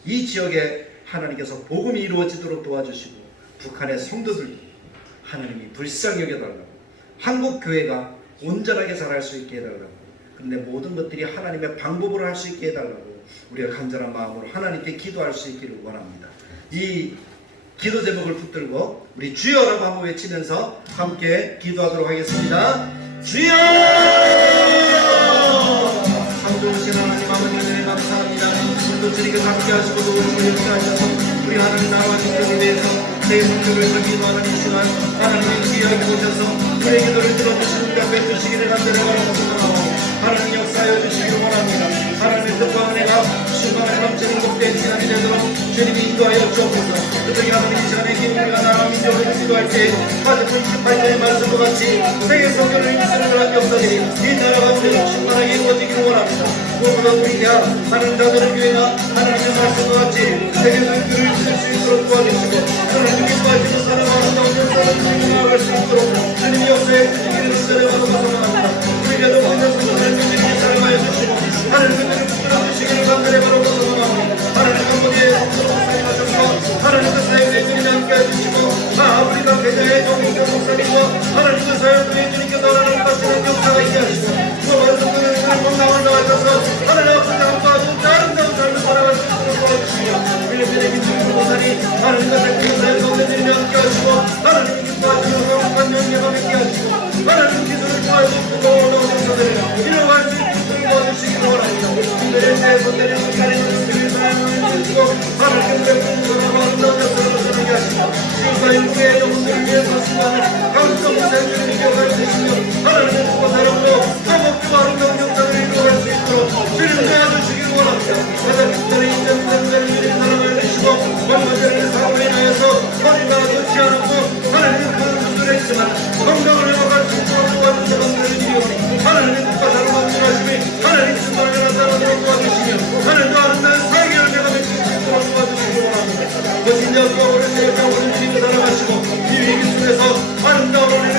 이 지역에 하나님께서 복음이 이루어지도록 도와주시고, 북한의 성도들 하나님이 불쌍히 여겨달라고, 한국 교회가 온전하게 자랄 수 있게 해달라고, 그런데 모든 것들이 하나님의 방법으로 할 수 있게 해달라고 우리가 간절한 마음으로 하나님께 기도할 수 있기를 원합니다. 이 기도 제목을 붙들고 우리 주여라고 한번 외치면서 함께 기도하도록 하겠습니다. 주여! 참 좋으신 하나님 아버지 은혜 감사합니다. 오늘도 주님께 함께 하시고 도우시고 역사하셔서 우리 하나님 나라와 민족에 대해서 새 성경을 위해서 기도하는 이 시간 하나님의 귀하게 오셔서 우리의 기도를 들어주시는 것 뵙주시기를 간절히 바라옵니다. 하나님 역사하여 주시기를 원합니다. 하나님의 뜻과 은혜가 충만한 넘치는 복된 시간이 되도록 주님이 인도하여 주옵소서. 특별히 하나님 이 시간에 우리가 나라 민족을 기도할 때 마태복음 28장의 말씀과 같이 세계 선교를 힘쓰는 그런 역사들이 이 나라 가운데로 충만하게 이루어지기를 원합니다. 무엇보다 우리 대한 하나님 자들의 교회가 하나님의 말씀과 같이 세계 선교를 쓸 수 있도록 도와주시고, 하나님 기뻐하시는 사람 아름다운 역사를 나아갈 수 있도록 주님이 역사해 주시기를 간절히 바라옵니다. 우리에게도 모든 것을 주님이 사랑하여 주시고 하나님 그들을 붙들어 주시기를 간절히 바라옵니다. 하나님 한번에 사용하셔서 하나님 그 사역에 주님이 함께 해주시고, 우리가 대자의 종인교 목사님과 하나님 그 사역에 주님께서 하나님 바치는 역사가 있게 하시고, 또 모든 분들을 건강을 넣어주셔서 하나님 앞에 함께 아름다운 삶을 살아갈 수 있도록 도와주시며, 필리핀의 민족 목사님 하나님 그 대표 사역 가운데 주님이 함께 하시고, 하나님 기뻐하시는 거룩한 영예가 있게 하시고, 하나님 기술을 도와주시고 놀라운 역사들을 이뤄갈 수 있도록 도와주시기를 원합니다. 이들의 대해서 때리는 가리는 것들을 사랑하여 주시고, 하나님 대표님과 아름다운 역사를 전하게 하시고, 지금까지 우리의 영혼들을 위해서 수많은 감성 사역들을 이겨갈 수 있으며, 하나님의 축복 사랑으로 화목하고 아름다운 역사를 이뤄갈 수 있도록 주님 도와주시기를 원합니다. 하나님 그들의 인생들을 주님 사랑하여 주시고, 원문들의 사업으로 인하여서 허리가 좋지 않았고 하나님 그 분들에 있지만 건강을 회복할 수 있도록 도와주시는 분들을 이루니 하나님 뜻과 말씀하심이 하나님 충만하게 나타나도록 도와주시며, 하나님과 아름다운 사역을 내가 맺을 수 있도록 도와주시기 원합니다. 거친 자수와 오랜 세력과 오랜 주님을 사랑하시고 이 위기 속에서 아름다운 우리를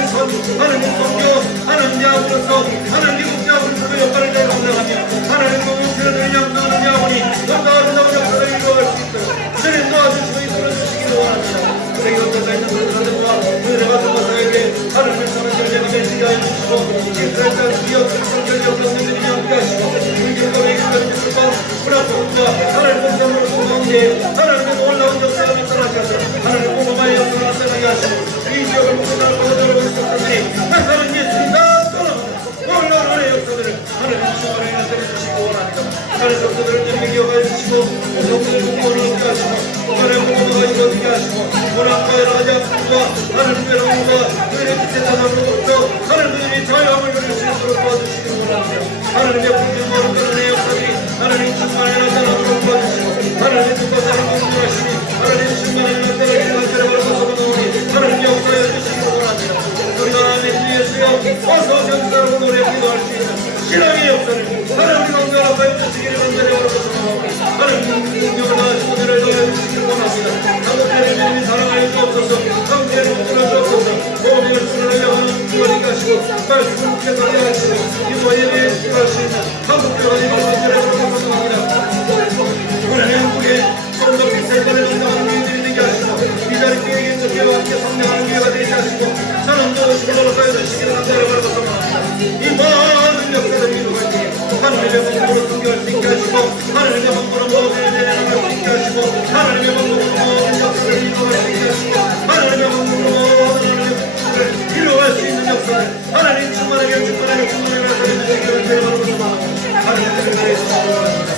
하나님 성교 하나님 야구로서 하나님 국야구로서 그 역할을 내가 감당하며 하나님 공동체를 양도하는 야구니 너가 아름다운 역사를 이루어갈 수 있도록 주님 도와주시고 이끌어주시기를 원합니다. 우리 곁에 있는 모든 사람과 우리가 같은 것에게 하나님의 선언을 내가 맺게 하여 주시고, 이스라엘 기업 성결 역사들이 함께 하시고 우리들과 외교를 주시고 문화권과 하나님 공장으로 공동체 하나님의 놀라운 역사가 나타나게 하시고, 하나님 공범의 역사가 나타나게 하시고, 이 지역을 모두 다 거둬들고 있었더니 나타난 예수님과 떠납니다. 놀라운 은혜의 역사들을 하나님 주시고 나타내 주시기 원합니다. 하나님 성도들을 주님이 기억하여 주시고, 성도들 공부를 얻게 하시고, 하나님 공부가 이루어지게 하시고, 문학과 여러 가지 아픔과 하나님 외로움과 그들의 빛의 자녀로부터 하나님의 자유함을 누릴 수 있도록 도와주시기 원합니다. 하나님의 풍성한 은혜의 역사들이 하나님 충만에 나타나도록 도와주시고, 하나님 뜻과 사랑과 공부하시니 하나님 충만에 나타나기를 간절히 바라고 소망하오니 하나님 역사하여 주시기 원합니다. 우리가 하나님 예수여 어서 전사하고 노래 기도할 수 있는 신앙의 역사를 하나님 건강하여 주시기를 간절히 바라고 소망하오니 하나님 능력을 다하시고 은혜를 더해주시기를 원합니다. 한국교회를 주님이 사랑하여 주옵소서. 한국교회를 붙들어 주옵소서. 모든 열심을 하려는 주님이 가시고 말씀을 묵혀가게 하시고 기도와 예배에 집중할 수 있는 한국교회가 되기를 간절히 바라고 소망합니다. 하나님 우리의 성도 빛깔을 감당하는 교회들이 되게 하시고, 이 자리 교회에 있는 교회와 함께 성장하는 교회가 되게 하시고, 사랑도 오시고 놀라게 해주시기를 간절히 바라고 소망합니다. 이 모든 나아갈 수 있게 하시고 하나님의 법으로 모든 일에 나아갈 수 있게 하시고 하나님의 법으로 모든 역사를 이루어갈 수 있게 하시고 하나님의 법으로 모든 것을 이루어갈 수 있는 역사를 하나님 충만하게 충만하게 충만하게 하시는 대로로 하나님의 나라에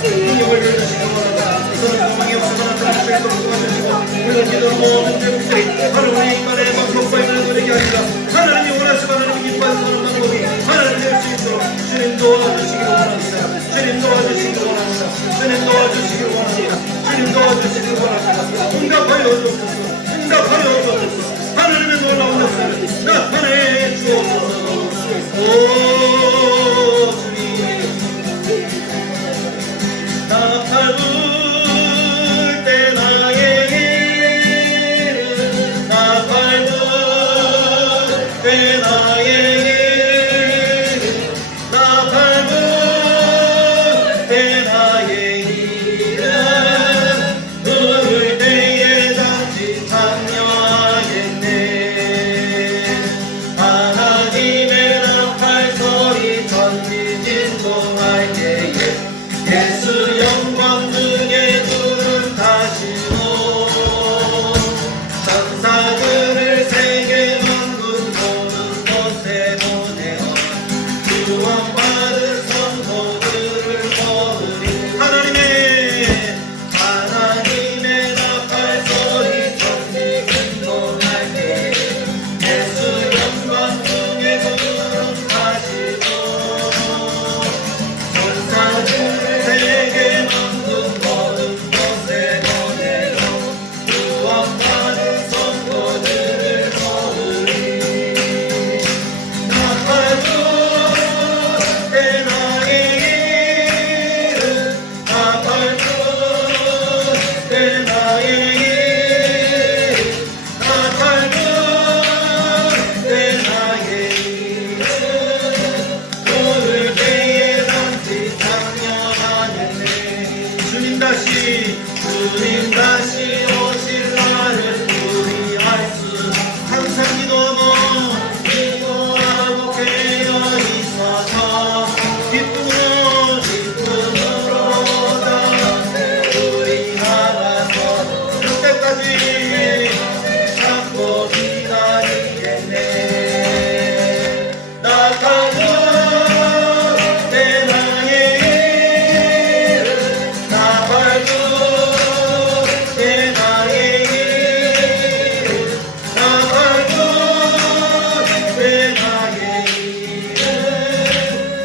능력을 주시기 원합니다. 이서는 소망이 없어서 나타날 수 없고 도와주시고 우리가 기도로 모든 제국들이 하나님의 인간의 방법과 인간을 노리게 하시라. 하나님이 원하시고 하나님이 기뻐하시는 방법이 하나님이 될 수 있도록 주님 도와주시기 원합니다. 주님 도와주시기 원합니다. 주님 도와주시기 원합니다. 주님 도와주시기 원합니다. 응답하여 주옵소서. 응답하여 주옵소서. 하나님의 놀라운 역사를 나타내 주옵소서. 오 주님 나 밟을 때 나의 이름 나 밟을 때 나의 이름 나 밟을 때 나의 이름 부를 때에 잠시 참여하겠네. 하나님의 나팔 소리 전지 진동할 때에 예수 영광 중에 구름 타시고 천사들을 세계 만군 모든 곳에 보내어 구원받은 성도들을 거두리. 하나님의 나팔 소리 전지 진동할 때 예수 영광 중에 구름 타시고 천사들을 세계 만군 모든 곳에 보내어 구원받은 성도들을 거두리. 나팔 불 때 나의 이름 나팔 불 때 나의 이름 나팔 불 때 나의 이름 부를 때에 잠시 참여하겠네. 주님 다시 오실 날을 우리할 수 항상 기도하고 깨어 있어서 기쁨으로 우리 나가서 그때까지 참고 기다리겠네. 나팔 불 때 나의 이름 나팔 불 때 나의 이름 나팔 불 때 나의 이름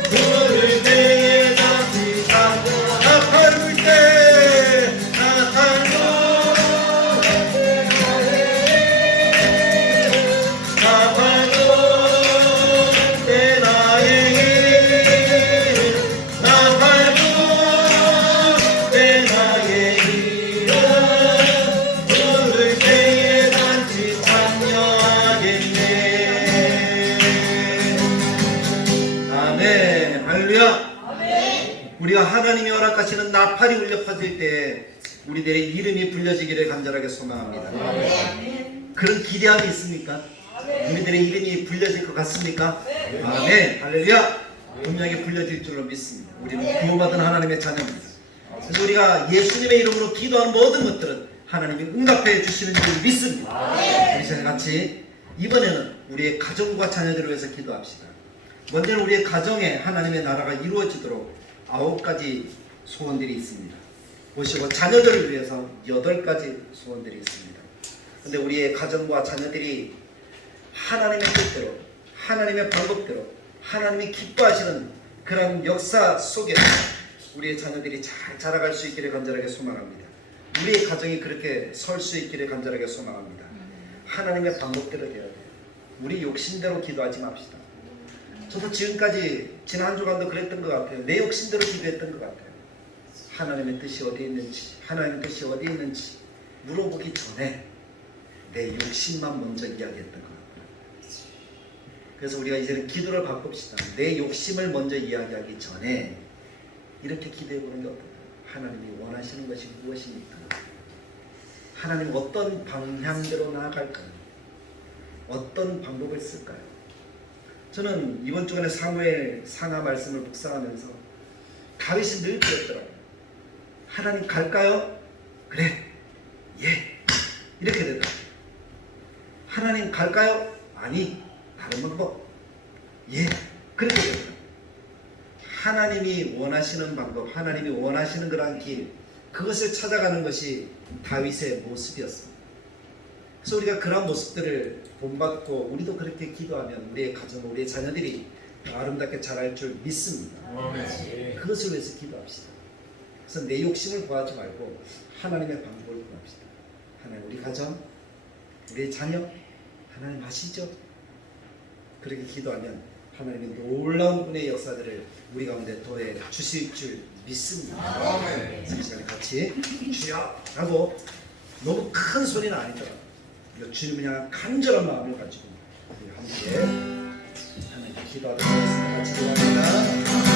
부를 때에 잠시 참고 나팔 불 때 나팔 불 나팔 불 때 나의 이름 나팔 불 때 나의 이름 부를 때에 잔치 참여하겠네. 아멘. 할렐루야. 우리가 하나님이 허락하시는 나팔이 울려 퍼질 때에 우리들의 이름이 불려지기를 간절하게 소망합니다. 그런 기대함이 있습니까? 우리들의 이름이 불려질 것 같습니까? 아멘. 할렐루야. 분명히 불려질 줄로 믿습니다. 우리는 구원받은 하나님의 자녀입니다. 그래서 우리가 예수님의 이름으로 기도하는 모든 것들은 하나님이 응답해 주시는 줄 믿습니다. 우리 자 같이 이번에는 우리의 가정과 자녀들을 위해서 기도합시다. 먼저는 우리의 가정에 하나님의 나라가 이루어지도록 9가지 소원들이 있습니다. 보시고 자녀들을 위해서 8가지 소원들이 있습니다. 그런데 우리의 가정과 자녀들이 하나님의 뜻대로 하나님의 방법대로 하나님이 기뻐하시는 그런 역사 속에 우리의 자녀들이 잘 자라갈 수 있기를 간절하게 소망합니다. 우리의 가정이 그렇게 설 수 있기를 간절하게 소망합니다. 하나님의 방법대로 되어야 돼요. 우리 욕심대로 기도하지 맙시다. 저도 지금까지 지난 한 주간도 그랬던 것 같아요. 내 욕심대로 기도했던 것 같아요. 하나님의 뜻이 어디에 있는지 하나님의 뜻이 어디에 있는지 물어보기 전에 내 욕심만 먼저 이야기했던 것 같아요. 그래서 우리가 이제는 기도를 바꿉시다. 내 욕심을 먼저 이야기하기 전에 이렇게 기도해보는 게 어떨까요? 하나님이 원하시는 것이 무엇입니까? 하나님 어떤 방향대로 나아갈까요? 어떤 방법을 쓸까요? 저는 이번 주간에 사무엘 상하 말씀을 묵상하면서 다윗이 늘 그랬더라고요. 하나님 갈까요? 그래, 예, 이렇게 되더라고요. 하나님 갈까요? 아니, 다른 방법, 예, 그렇게 되더라고요. 하나님이 원하시는 방법, 하나님이 원하시는 그러한 길, 그것을 찾아가는 것이 다윗의 모습이었습니다. 그래서 우리가 그런 모습들을 본받고 우리도 그렇게 기도하면 우리의 가정, 우리의 자녀들이 아름답게 자랄 줄 믿습니다. 그것을 위해서 기도합시다. 그래서 내 욕심을 구하지 말고 하나님의 방법을 구합시다. 하나님, 우리 가정, 우리의 자녀 하나님 아시죠? 그렇게 기도하면 하나님의 놀라운 은혜의 역사들을 우리 가운데 더해 주실 줄 믿습니다. 그래서 이 시간에 같이 주여 하고 너무 큰 소리는 아니더라도 주님을 향한 간절한 마음을 가지고 우리 함께 하나님께 기도하도록 하겠습니다. 같이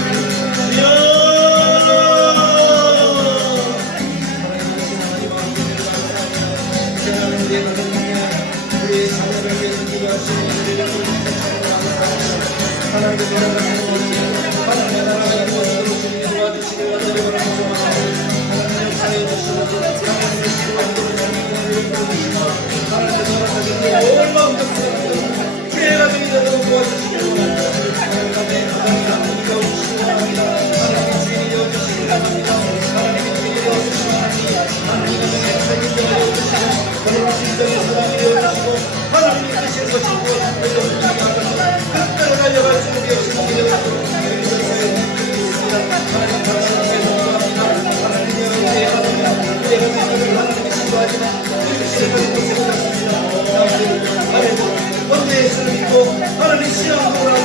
기도합니다. 우리의 자녀를 위해서 기도하시는 우리를 하나님의 나라가 무엇이요? 하나님의 나라가 무엇으로 주님이 도와주시길 원하는 하나님의 역사에 주시고 하나님의 시도하시고 하나님의 나라가 온 마음도 부탁드립니다. 주의 믿음으로 도와주시길 원합니다. 하나님의 우리가 오시기 원합니다. 하나님의 주인이 되어주시길 원합니다. 하나님의 주인이 되어주시길 원합니다. 하나님의 삶이 되어주시고 하나님의 진정의 사랑이 되어주시고 하나님의 뜻을 거시고 끝까지 달려갈 수 있게 하시고 원대에서 믿고 하나님 신앙으로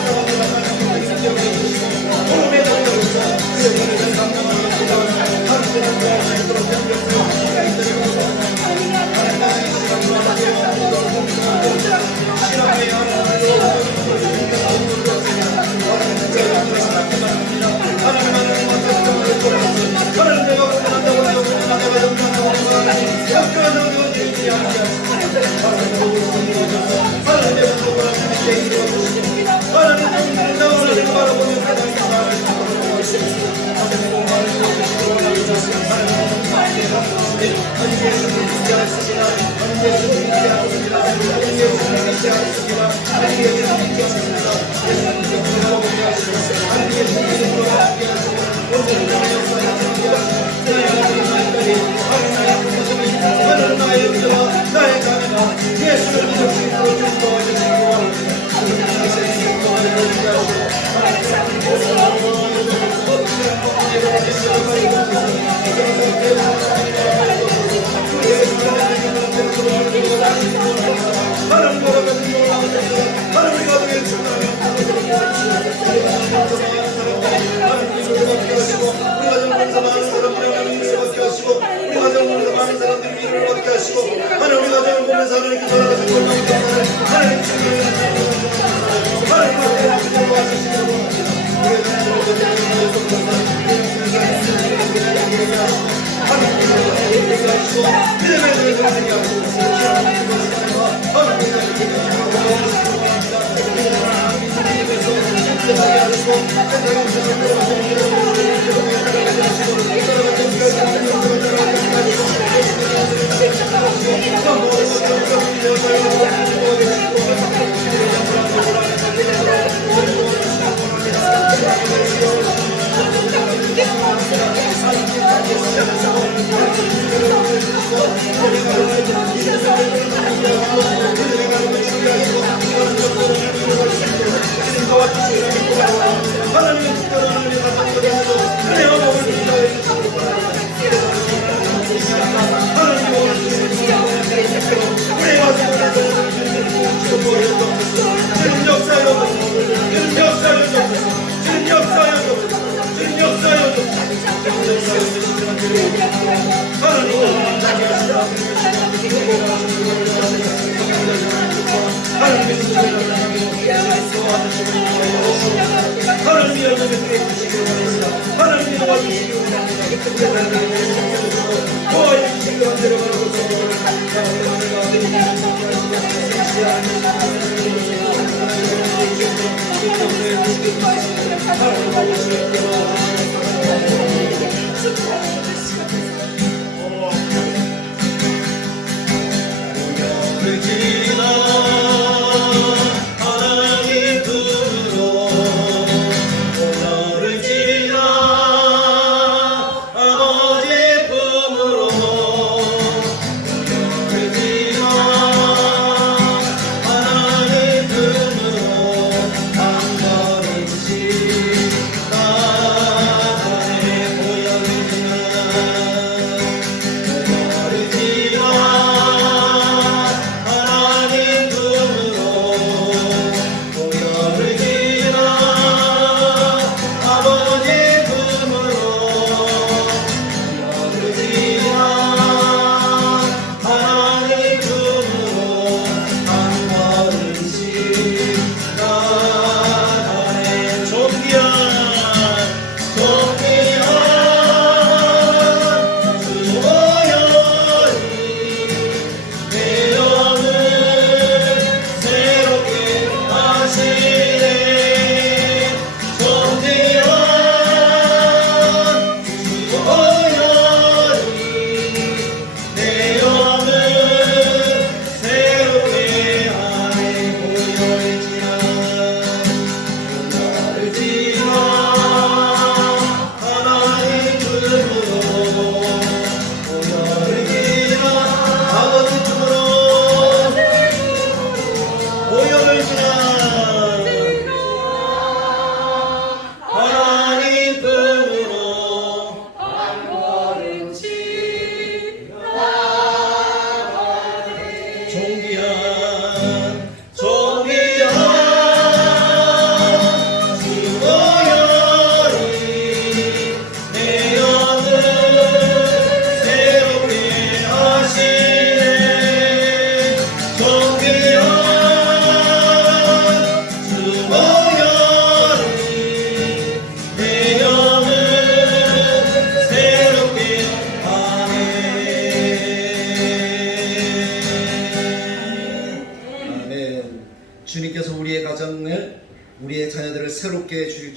Thank you.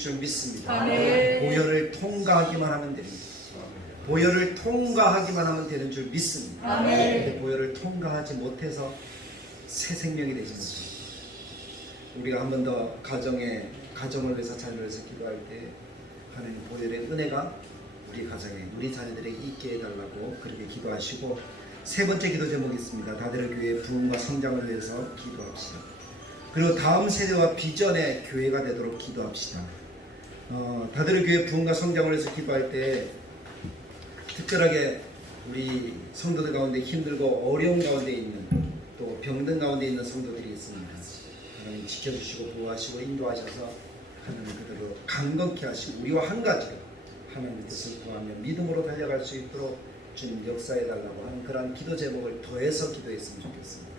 줄 믿습니다. 아멘. 보혈을 통과하기만 하면 됩니다. 보혈을 통과하기만 하면 되는 줄 믿습니다. 아멘. 근데 보혈을 통과하지 못해서 새 생명이 되지 못합니다. 우리가 한 번 더 가정을 위해서 자녀를 위해서 기도할 때 하나님 보혈의 은혜가 우리 가정에 우리 자녀들에게 있게 해달라고 그렇게 기도하시고, 세 번째 기도 제목이 있습니다. 다대로 교회의 부흥과 성장을 위해서 기도합시다. 그리고 다음 세대와 비전의 교회가 되도록 기도합시다. 다대로 교회 부흥과 성장을 위해서 기도할 때 특별하게 우리 성도들 가운데 힘들고 어려운 가운데 있는, 또 병든 가운데 있는 성도들이 있습니다. 하나님 지켜주시고 보호하시고 인도하셔서 하나님 그대로 강건케 하시고 우리와 한 가지로 하나님의 뜻을 구하며 믿음으로 달려갈 수 있도록 주님 역사해달라고 하는 그런 기도 제목을 더해서 기도했으면 좋겠습니다.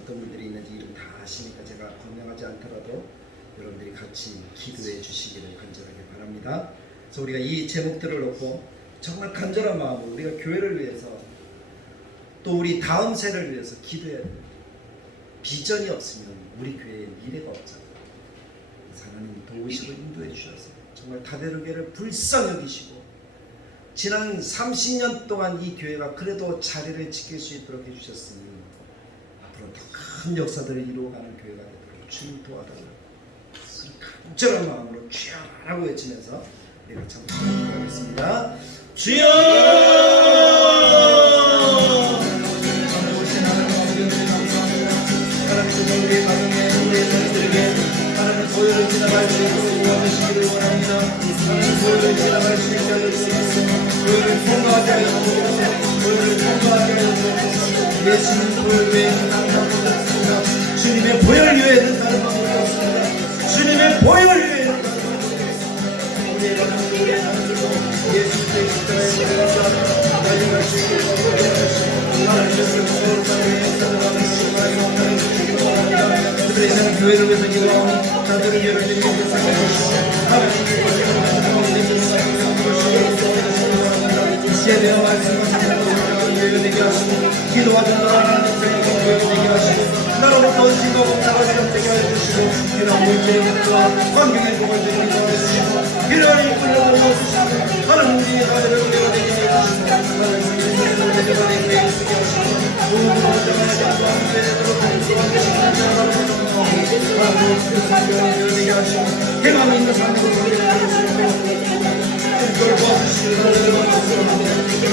어떤 분들이 있는지 이름 다 아시니까 제가 건명하지 않더라도 여러분들이 같이 기도해 주시기를 간절하게 바랍니다. 그래서 우리가 이 제목들을 놓고 정말 간절한 마음으로 우리가 교회를 위해서 또 우리 다음 세대를 위해서 기도해야 됩니다. 비전이 없으면 우리 교회에 미래가 없잖아요. 하나님 도우시고 인도해 주셔서 정말 다대로 교회를 불쌍히 여기시고 지난 30년 동안 이 교회가 그래도 자리를 지킬 수 있도록 해주셨으니 앞으로 더 큰 역사들을 이루어가는 교회가 되도록 주님 도와달라고 간절한 마음으로 주여라고 외치면서 우리가 참 기도하겠습니다. 주여! 하나님 우리의 가정에 우리의 자녀들에게 하나님 보혈을 지나갈 수 있도록 도와주시기를 원합니다. 하나님 보혈을 지나갈 수 있게 하여 주옵소서. 보혈을 통과하게 하여 주옵소서. 보혈을 통과하게 하여 주옵소서. 예수님 보혈 외에는 다른 방법이 없습니다. 주님의 보혈 외에는 다른 방법이 없습니다. 주님의 보혈 외에는 다른 방법이 없습니다. 우리의 가정도 우리의 자녀들도 예수님의 십자가의 보혈을 따라 달려갈 수 있게 도와주시고 하나님께서 서로 사랑에 살아가는 하나님 주시기를 원합니다. 그들의 이상 교회를 위해서 기도하고 자들을 위해 주님께 생각하시고 하나님께 시에 대한 말씀과 교회가 되게 하시고 기도와 전도를 하나님 생각하는 교회가 되게 하시고 나로부터 신과 공사가 되게 해주시고 이런 물질의 것과 환경의 복을 주시고 도와주시고 필요한 일꾼을 도와주시고 하나님의 가정을 교회가 되게 해주시고 하나님의 교회가 되게 하시고 모든 것들을 전도하는 교회로 하나님의 하시고 해방 있는 삶으로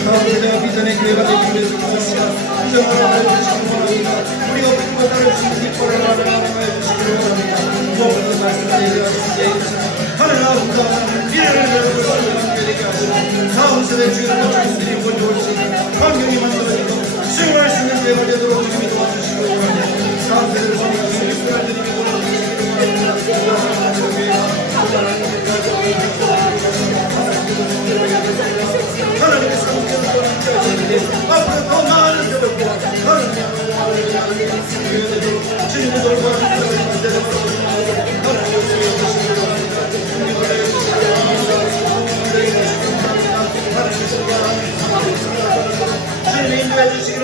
다음 세대와 비전의 교회가 되기 위해서 기도합니다. 비전을 알려주시기 원합니다. 우리가 부모가 따르시는 기뻐를 알아가해 주시기를 원합니다. 무엇보다 말씀을 얘기하시고 하나님 아버지가 하나님 미래를 여러분을 알려주게 되게 하시고 다음 세대 주의 모친들이 먼저 올 수 있는 환경이 만들어지고 수용할 수 있는 교회가 되도록 주님이 도와주시기 원합니다. 다음 세대를 섬기는 주님이 그날들에게 보내주시기를 원합니다. 하나님의 성격을 떠나지 앞으로 더 많은 교회고 하나님의 주님의 돌보아주시고 주님이 인도해 주시기를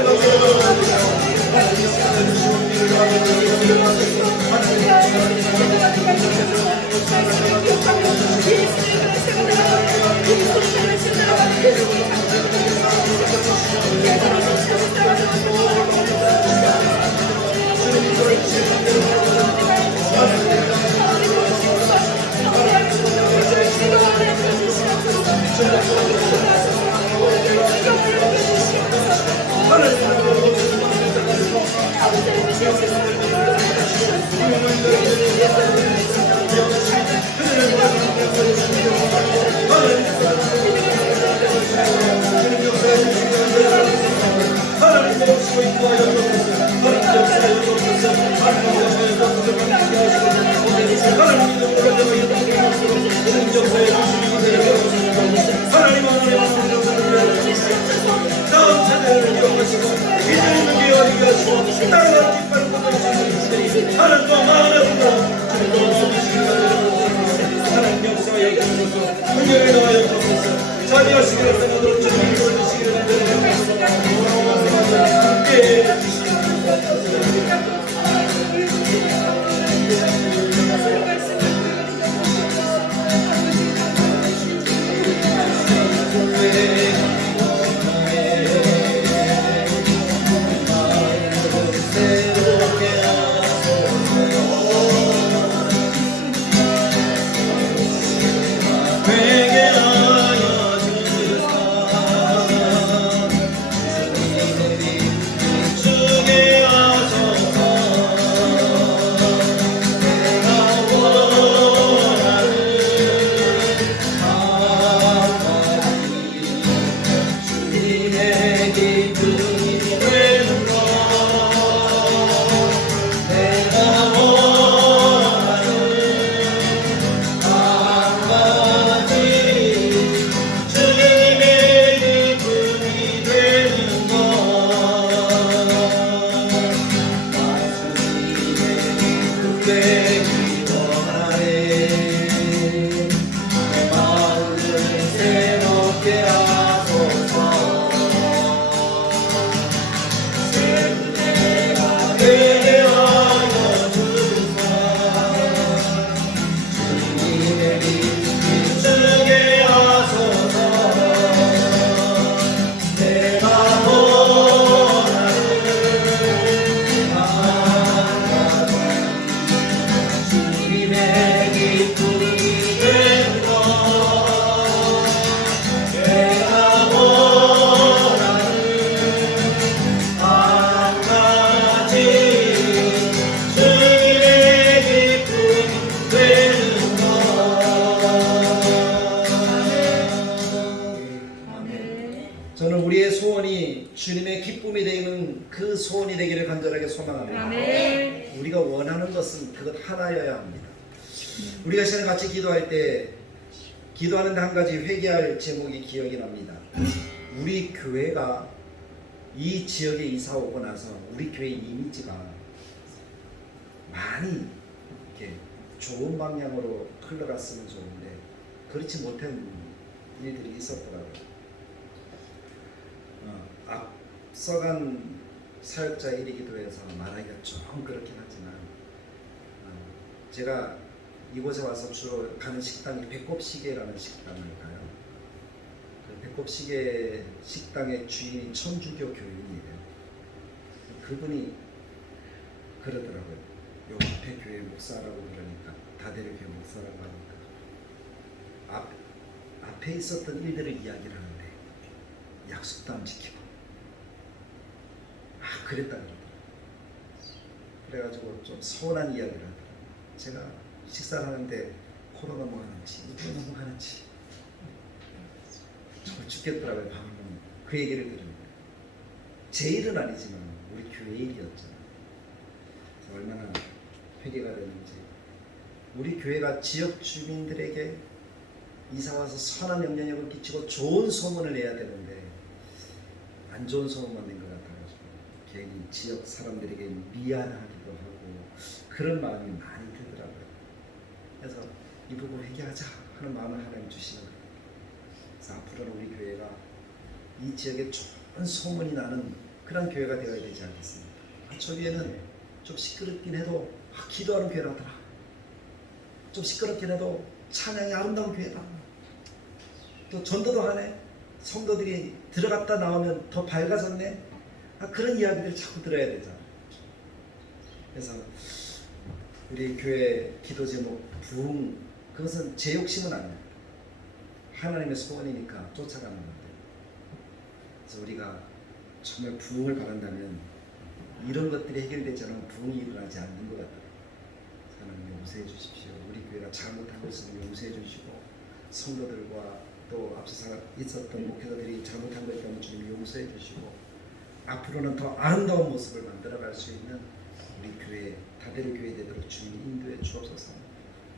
저는 우리의 소원이 주님의 기쁨이 되는 그 소원이 되기를 간절하게 소망합니다. 아멘. 우리가 원하는 것은 그것 하나여야 합니다. 우리가 시간에 같이 기도할 때 기도하는데 한 가지 회개할 제목이 기억이 납니다. 우리 교회가 이 지역에 이사 오고 나서 우리 교회 이미지가 많이 이렇게 좋은 방향으로 흘러갔으면 좋은데 그렇지 못한 일들이 있었더라고요. 앞서간 사역자 일이기도 해서 말하기가 좀 그렇긴 하지만 제가 이곳에 와서 주로 가는 식당이 배꼽시계라는 식당을 가요. 그 배꼽시계 식당의 주인이 천주교 교인이에요. 그분이 그러더라고요. 요 앞에 교회 목사라고 그러니까 다대로 교회 목사라고 하니까 앞에 있었던 일들을 이야기를 하는데 약속도 안 지키고 그랬다 그러더라고요. 그래가지고 좀 서운한 이야기를 하더라고요. 제가 식사를 하는데 코로나 뭐 하는지 이거 뭐 하는지 정말 죽겠더라고요. 밥을 먹는 그 얘기를 들으면 제 일은 아니지만 우리 교회 일이었잖아요. 그래서 얼마나 회개가 되는지 우리 교회가 지역 주민들에게 이사와서 선한 영향력을 끼치고 좋은 소문을 내야 되는데 안 좋은 소문만 낸 것 같아가지고 괜히 지역 사람들에게 미안하기도 하고 그런 마음이 많이 들더라고요. 그래서 이 부분 회개하자 하는 마음을 하나님 주시는 거예요. 그래서 앞으로는 우리 교회가 이 지역에 좋은 소문이 나는 그런 교회가 되어야 되지 않겠습니까? 초기에는 좀 시끄럽긴 해도 기도하는 교회라더라. 좀 시끄럽긴 해도 찬양이 아름다운 교회다. 또 전도도 하네. 성도들이 들어갔다 나오면 더 밝아졌네. 그런 이야기들 자꾸 들어야 되잖아. 그래서 우리 교회 기도 제목 부흥, 그것은 제 욕심은 아니에요. 하나님의 소원이니까 쫓아가는 건데. 그래서 우리가 정말 부흥을 바란다면 이런 것들이 해결되지 않으면 부흥이 일어나지 않는 것 같아요. 하나님 용서해 주십시오. 우리 교회가 잘못한 것을 용서해 주시고 성도들과 또 앞서 있었던 목회자들이 잘못한 것 있다면 주님 용서해 주시고 앞으로는 더 아름다운 모습을 만들어갈 수 있는 우리 교회 다대로 교회 되도록 주님 인도해 주옵소서.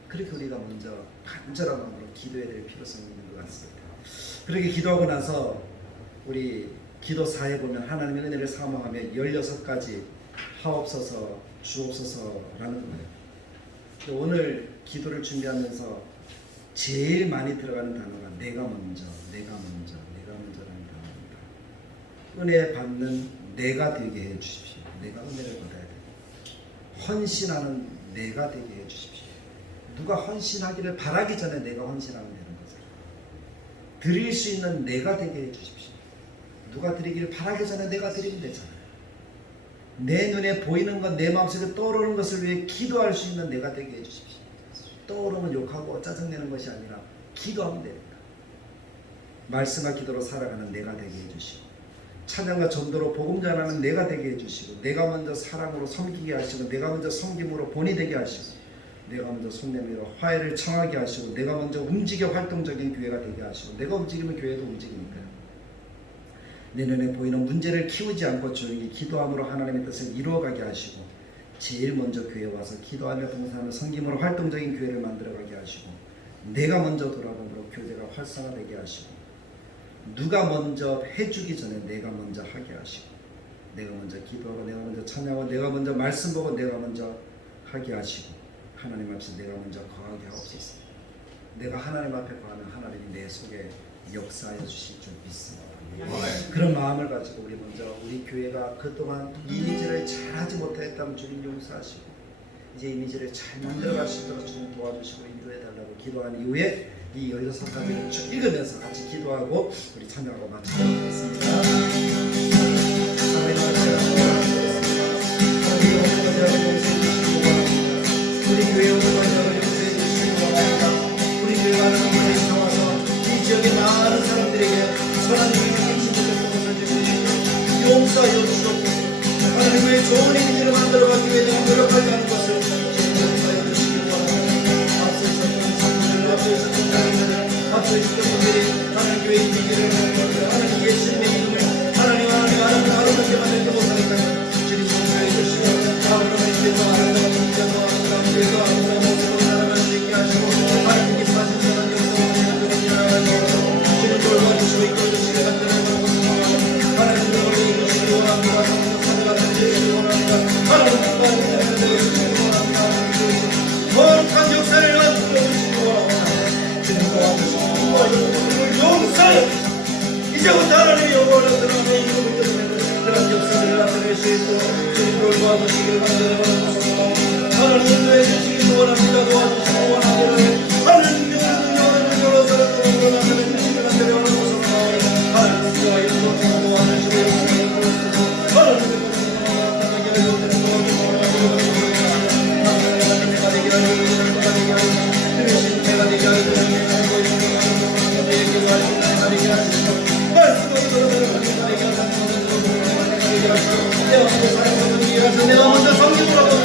그렇게 우리가 먼저 간절한 마음으로 기도해야 될 필요성이 있는 것 같습니다. 그렇게 기도하고 나서 우리 기도사에 보면 하나님의 은혜를 사모하며 16가지 하옵소서 주옵소서라는 거예요. 오늘 기도를 준비하면서 제일 많이 들어가는 단어가 내가 먼저, 내가 먼저, 내가 먼저라는 단어입니다. 은혜 받는 내가 되게 해 주십시오. 내가 은혜를 받아야 돼요. 헌신하는 내가 되게 해 주십시오. 누가 헌신하기를 바라기 전에 내가 헌신하면 되는 거죠. 드릴 수 있는 내가 되게 해 주십시오. 누가 드리기를 바라기 전에 내가 드리면 되잖아요. 내 눈에 보이는 것, 내 마음속에 떠오르는 것을 위해 기도할 수 있는 내가 되게 해 주십시오. 떠오르면 욕하고 짜증내는 것이 아니라 기도하면 됩니다. 말씀과 기도로 살아가는 내가 되게 해주시고 찬양과 전도로 복음 전하는 내가 되게 해주시고 내가 먼저 사랑으로 섬기게 하시고 내가 먼저 섬김으로 본이 되게 하시고 내가 먼저 손내밀어 화해를 청하게 하시고 내가 먼저 움직여 활동적인 교회가 되게 하시고 내가 움직이면 교회도 움직이니까요. 내 눈에 보이는 문제를 키우지 않고 조용히 기도함으로 하나님의 뜻을 이루어가게 하시고 제일 먼저 교회에 와서 기도하며 봉사하며 섬김으로 활동적인 교회를 만들어가게 하시고 내가 먼저 돌아봄으로 교제가 활성화되게 하시고 누가 먼저 해주기 전에 내가 먼저 하게 하시고 내가 먼저 기도하고 내가 먼저 찬양하고 내가 먼저 말씀 보고 내가 먼저 하게 하시고 하나님 앞에서 내가 먼저 거하게 하옵소서. 내가 하나님 앞에 거하면 하나님이 내 속에 역사하여 주실 줄 믿습니다. 그런 마음을 가지고 우리 먼저 우리 교회가 그동안 이미지를 잘하지 못했다면 주님 용서하시고 이제 이미지를 잘 만들어갈 수 있도록 주님 도와주시고 인도해달라고 기도한 이후에 이 16가지를 쭉 읽으면서 같이 기도하고 우리 찬양하고 마치도록 하겠습니다. 하나님 우리 교회 오늘만 용서해 주시기 바랍니다. 우리 교회가 하나님의 나와서 이 지역의 많은 사람들에게 선한 용서하여 주옵소서. 하나님의 좋은 이미지를 만들어가기 위해 노력하지 않은 것을 용서하여 주시기 바랍니다. 앞서 있었던 성도들, 앞서 있었던 자녀들, 앞서 있었던 분들이 하나님 교회 이미지를 하나님 예수님의 그런 역사들을 나타내시고 주님을 도와주시길 바랍니다. 하나님 도와주시길 원합니다. 도와주시고 원하기를 하나님 내가 먼저 섬기도록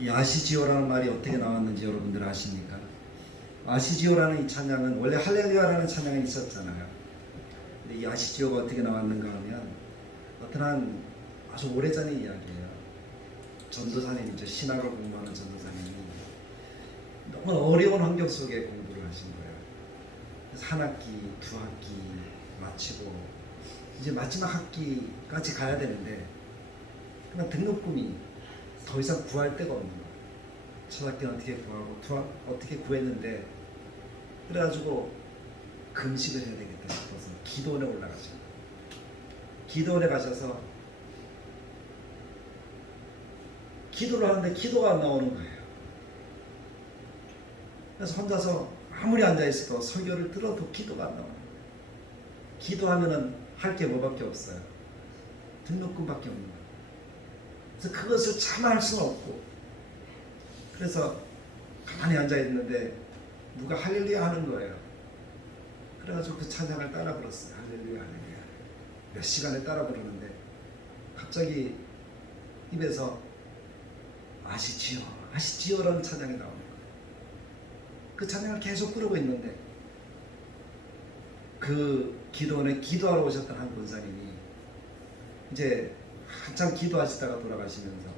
이 아시지오라는 말이 어떻게 나왔는지 여러분들 아십니까? 아시지오라는 이 찬양은 원래 할렐루야라는 찬양이 있었잖아요. 근데 이 아시지오가 어떻게 나왔는가 하면 어떤 한 아주 오래전의 이야기예요. 전도사님이죠. 신학을 공부하는 전도사님이 너무 어려운 환경 속에 공부를 하신 거예요. 그래서 한 학기, 두 학기 마치고 이제 마지막 학기까지 가야 되는데 그냥 등록금이 더 이상 구할 데가 없는 거예요. 첫 학기는 어떻게 구하고 어떻게 구했는데 그래가지고 금식을 해야 되겠다 싶어서 기도원에 올라가셨어요. 기도원에 가셔서 기도를 하는데 기도가 안 나오는 거예요. 그래서 혼자서 아무리 앉아있어도 설교를 들어도 기도가 안 나와요. 기도하면은 할 게 뭐밖에 없어요. 등록금밖에 없는 거예요. 그래서 그것을 참아할 수는 없고 그래서 가만히 앉아있는데 누가 할렐루야 하는 거예요. 그래가지고 그 찬양을 따라 불렀어요. 할렐루야 할렐루야. 몇 시간을 따라 부르는데 갑자기 입에서 아시지요 아시지요라는 찬양이 나오는 거예요. 그 찬양을 계속 부르고 있는데 그 기도원에 기도하러 오셨던 한 권사님이 이제 한참 기도하시다가 돌아가시면서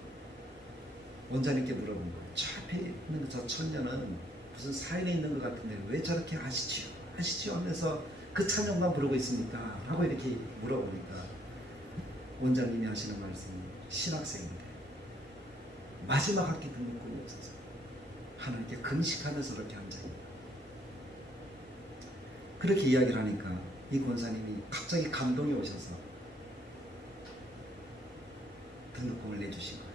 원장님께 물어본 거예요. 저 앞에 있는 저 천녀는 무슨 사연이 있는 것 같은데 왜 저렇게 아시지요 아시지요 하면서 그 찬양만 부르고 있습니까? 라고 이렇게 물어보니까 원장님이 하시는 말씀이 신학생인데 마지막 학기 등록금이 없어서 하나님께 금식하면서 그렇게 앉아있다. 그렇게 이야기를 하니까 이 권사님이 갑자기 감동이 오셔서 등록금을 내주신 거예요.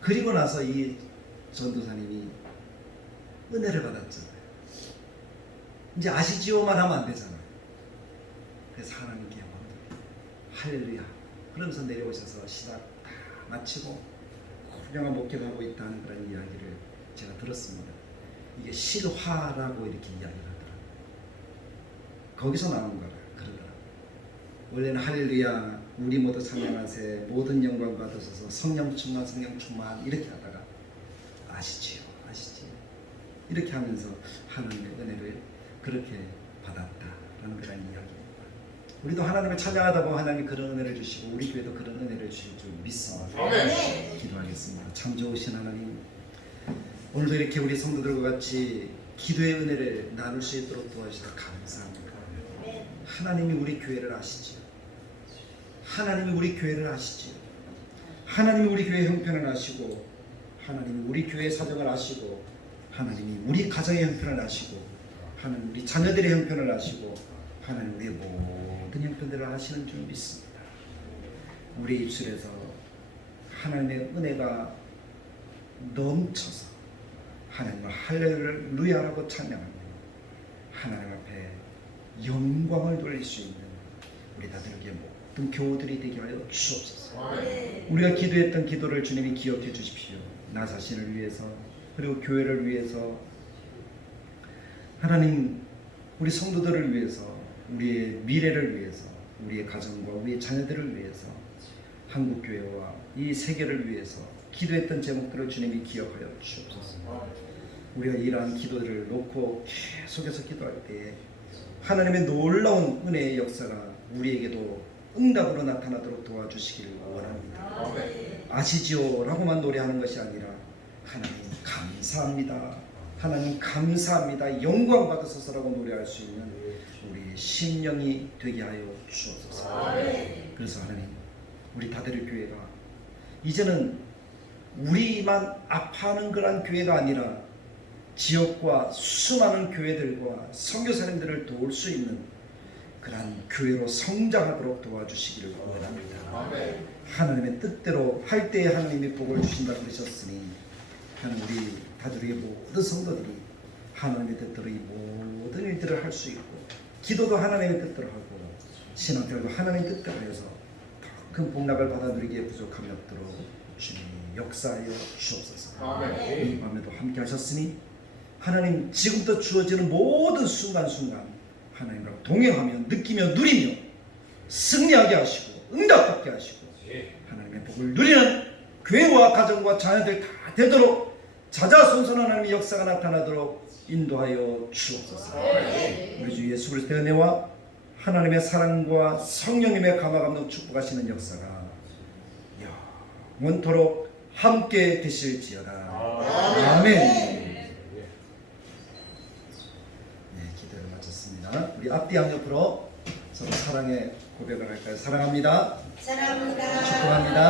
그리고 나서 이 전도사님이 은혜를 받았잖아요. 이제 아시지요만 하면 안 되잖아요. 그래서 하나님께 할렐루야 그러면서 내려오셔서 시작 다 마치고 훌륭한 목회를 하고 있다는 그런 이야기를 제가 들었습니다. 이게 실화라고 이렇게 이야기를 하더라고요. 거기서 나온 거라 그러더라고요. 원래는 할렐루야 우리 모두 찬양하세 모든 영광 받으셔서 성령 충만 성령 충만 이렇게 하다가 아시지요 아시지요 이렇게 하면서 하나님의 은혜를 그렇게 받았다라는 그런 이야기입니다. 우리도 하나님을 찬양하다 보면 하나님이 그런 은혜를 주시고 우리 교회도 그런 은혜를 주실 줄 믿습니다. 아멘. 기도하겠습니다. 참 좋으신 하나님, 오늘도 이렇게 우리 성도들과 같이 기도의 은혜를 나눌 수 있도록 도와주셔서 감사합니다. 하나님이 우리 교회를 아시지요. 하나님이 우리 교회를 아시지요. 하나님이 우리 교회 형편을 아시고 하나님이 우리 교회 사정을 아시고 하나님이 우리 가정의 형편을 아시고 하나님 우리 자녀들의 형편을 아시고 하나님 우리의 모든 형편들을 아시는 줄 믿습니다. 우리 입술에서 하나님의 은혜가 넘쳐서 하나님을 할렐루야라고 찬양하며 하나님 앞에 영광을 돌릴 수 있는 우리 다들에게 모든 교우들이 되게 하여 주옵소서. 우리가 기도했던 기도를 주님이 기억해 주십시오. 나 자신을 위해서 그리고 교회를 위해서 하나님 우리 성도들을 위해서 우리의 미래를 위해서 우리의 가정과 우리의 자녀들을 위해서 한국교회와 이 세계를 위해서 기도했던 제목들을 주님이 기억하여 주옵소서. 우리가 이러한 기도들을 놓고 계속해서 기도할 때에 하나님의 놀라운 은혜의 역사가 우리에게도 응답으로 나타나도록 도와주시기를 원합니다. 아시지요? 라고만 노래하는 것이 아니라 하나님 감사합니다. 하나님 감사합니다. 영광 받으소서라고 노래할 수 있는 우리의 심령이 되게 하여 주옵소서. 그래서 하나님 우리 다들의 교회가 이제는 우리만 아파하는 그런 교회가 아니라 지역과 수많은 교회들과 선교사님들을 도울 수 있는 그러한 교회로 성장하도록 도와주시기를 원합니다. 하나님의 뜻대로 할 때에 하나님이 복을 주신다고 그러셨으니 하나님 우리 다들의 모든 성도들이 하나님의 뜻대로 이 모든 일들을 할 수 있고, 기도도 하나님의 뜻대로 하고, 신앙생활도 하나님의 뜻대로 해서 더 큰 복락을 받아 누리기에 부족함이 없도록 주님이 역사하여 주옵소서. 아멘. 이 밤에도 함께 하셨으니 하나님 지금부터 주어지는 모든 순간순간 하나님과 동행하며 느끼며 누리며 승리하게 하시고 응답받게 하시고 예. 하나님의 복을 누리는 교회와 가정과 자녀들 다 되도록 자자손손 하나님의 역사가 나타나도록 인도하여 주옵소서. 우리 주 예수 그리스도의 은혜와 하나님의 사랑과 성령님의 감화감동 축복하시는 역사가 영원토록 함께 되실지어다. 아멘. 네, 기도를 마쳤습니다. 우리 앞뒤 양옆으로 서로 사랑의 고백을 할까요? 사랑합니다. 사랑합니다. 축복합니다.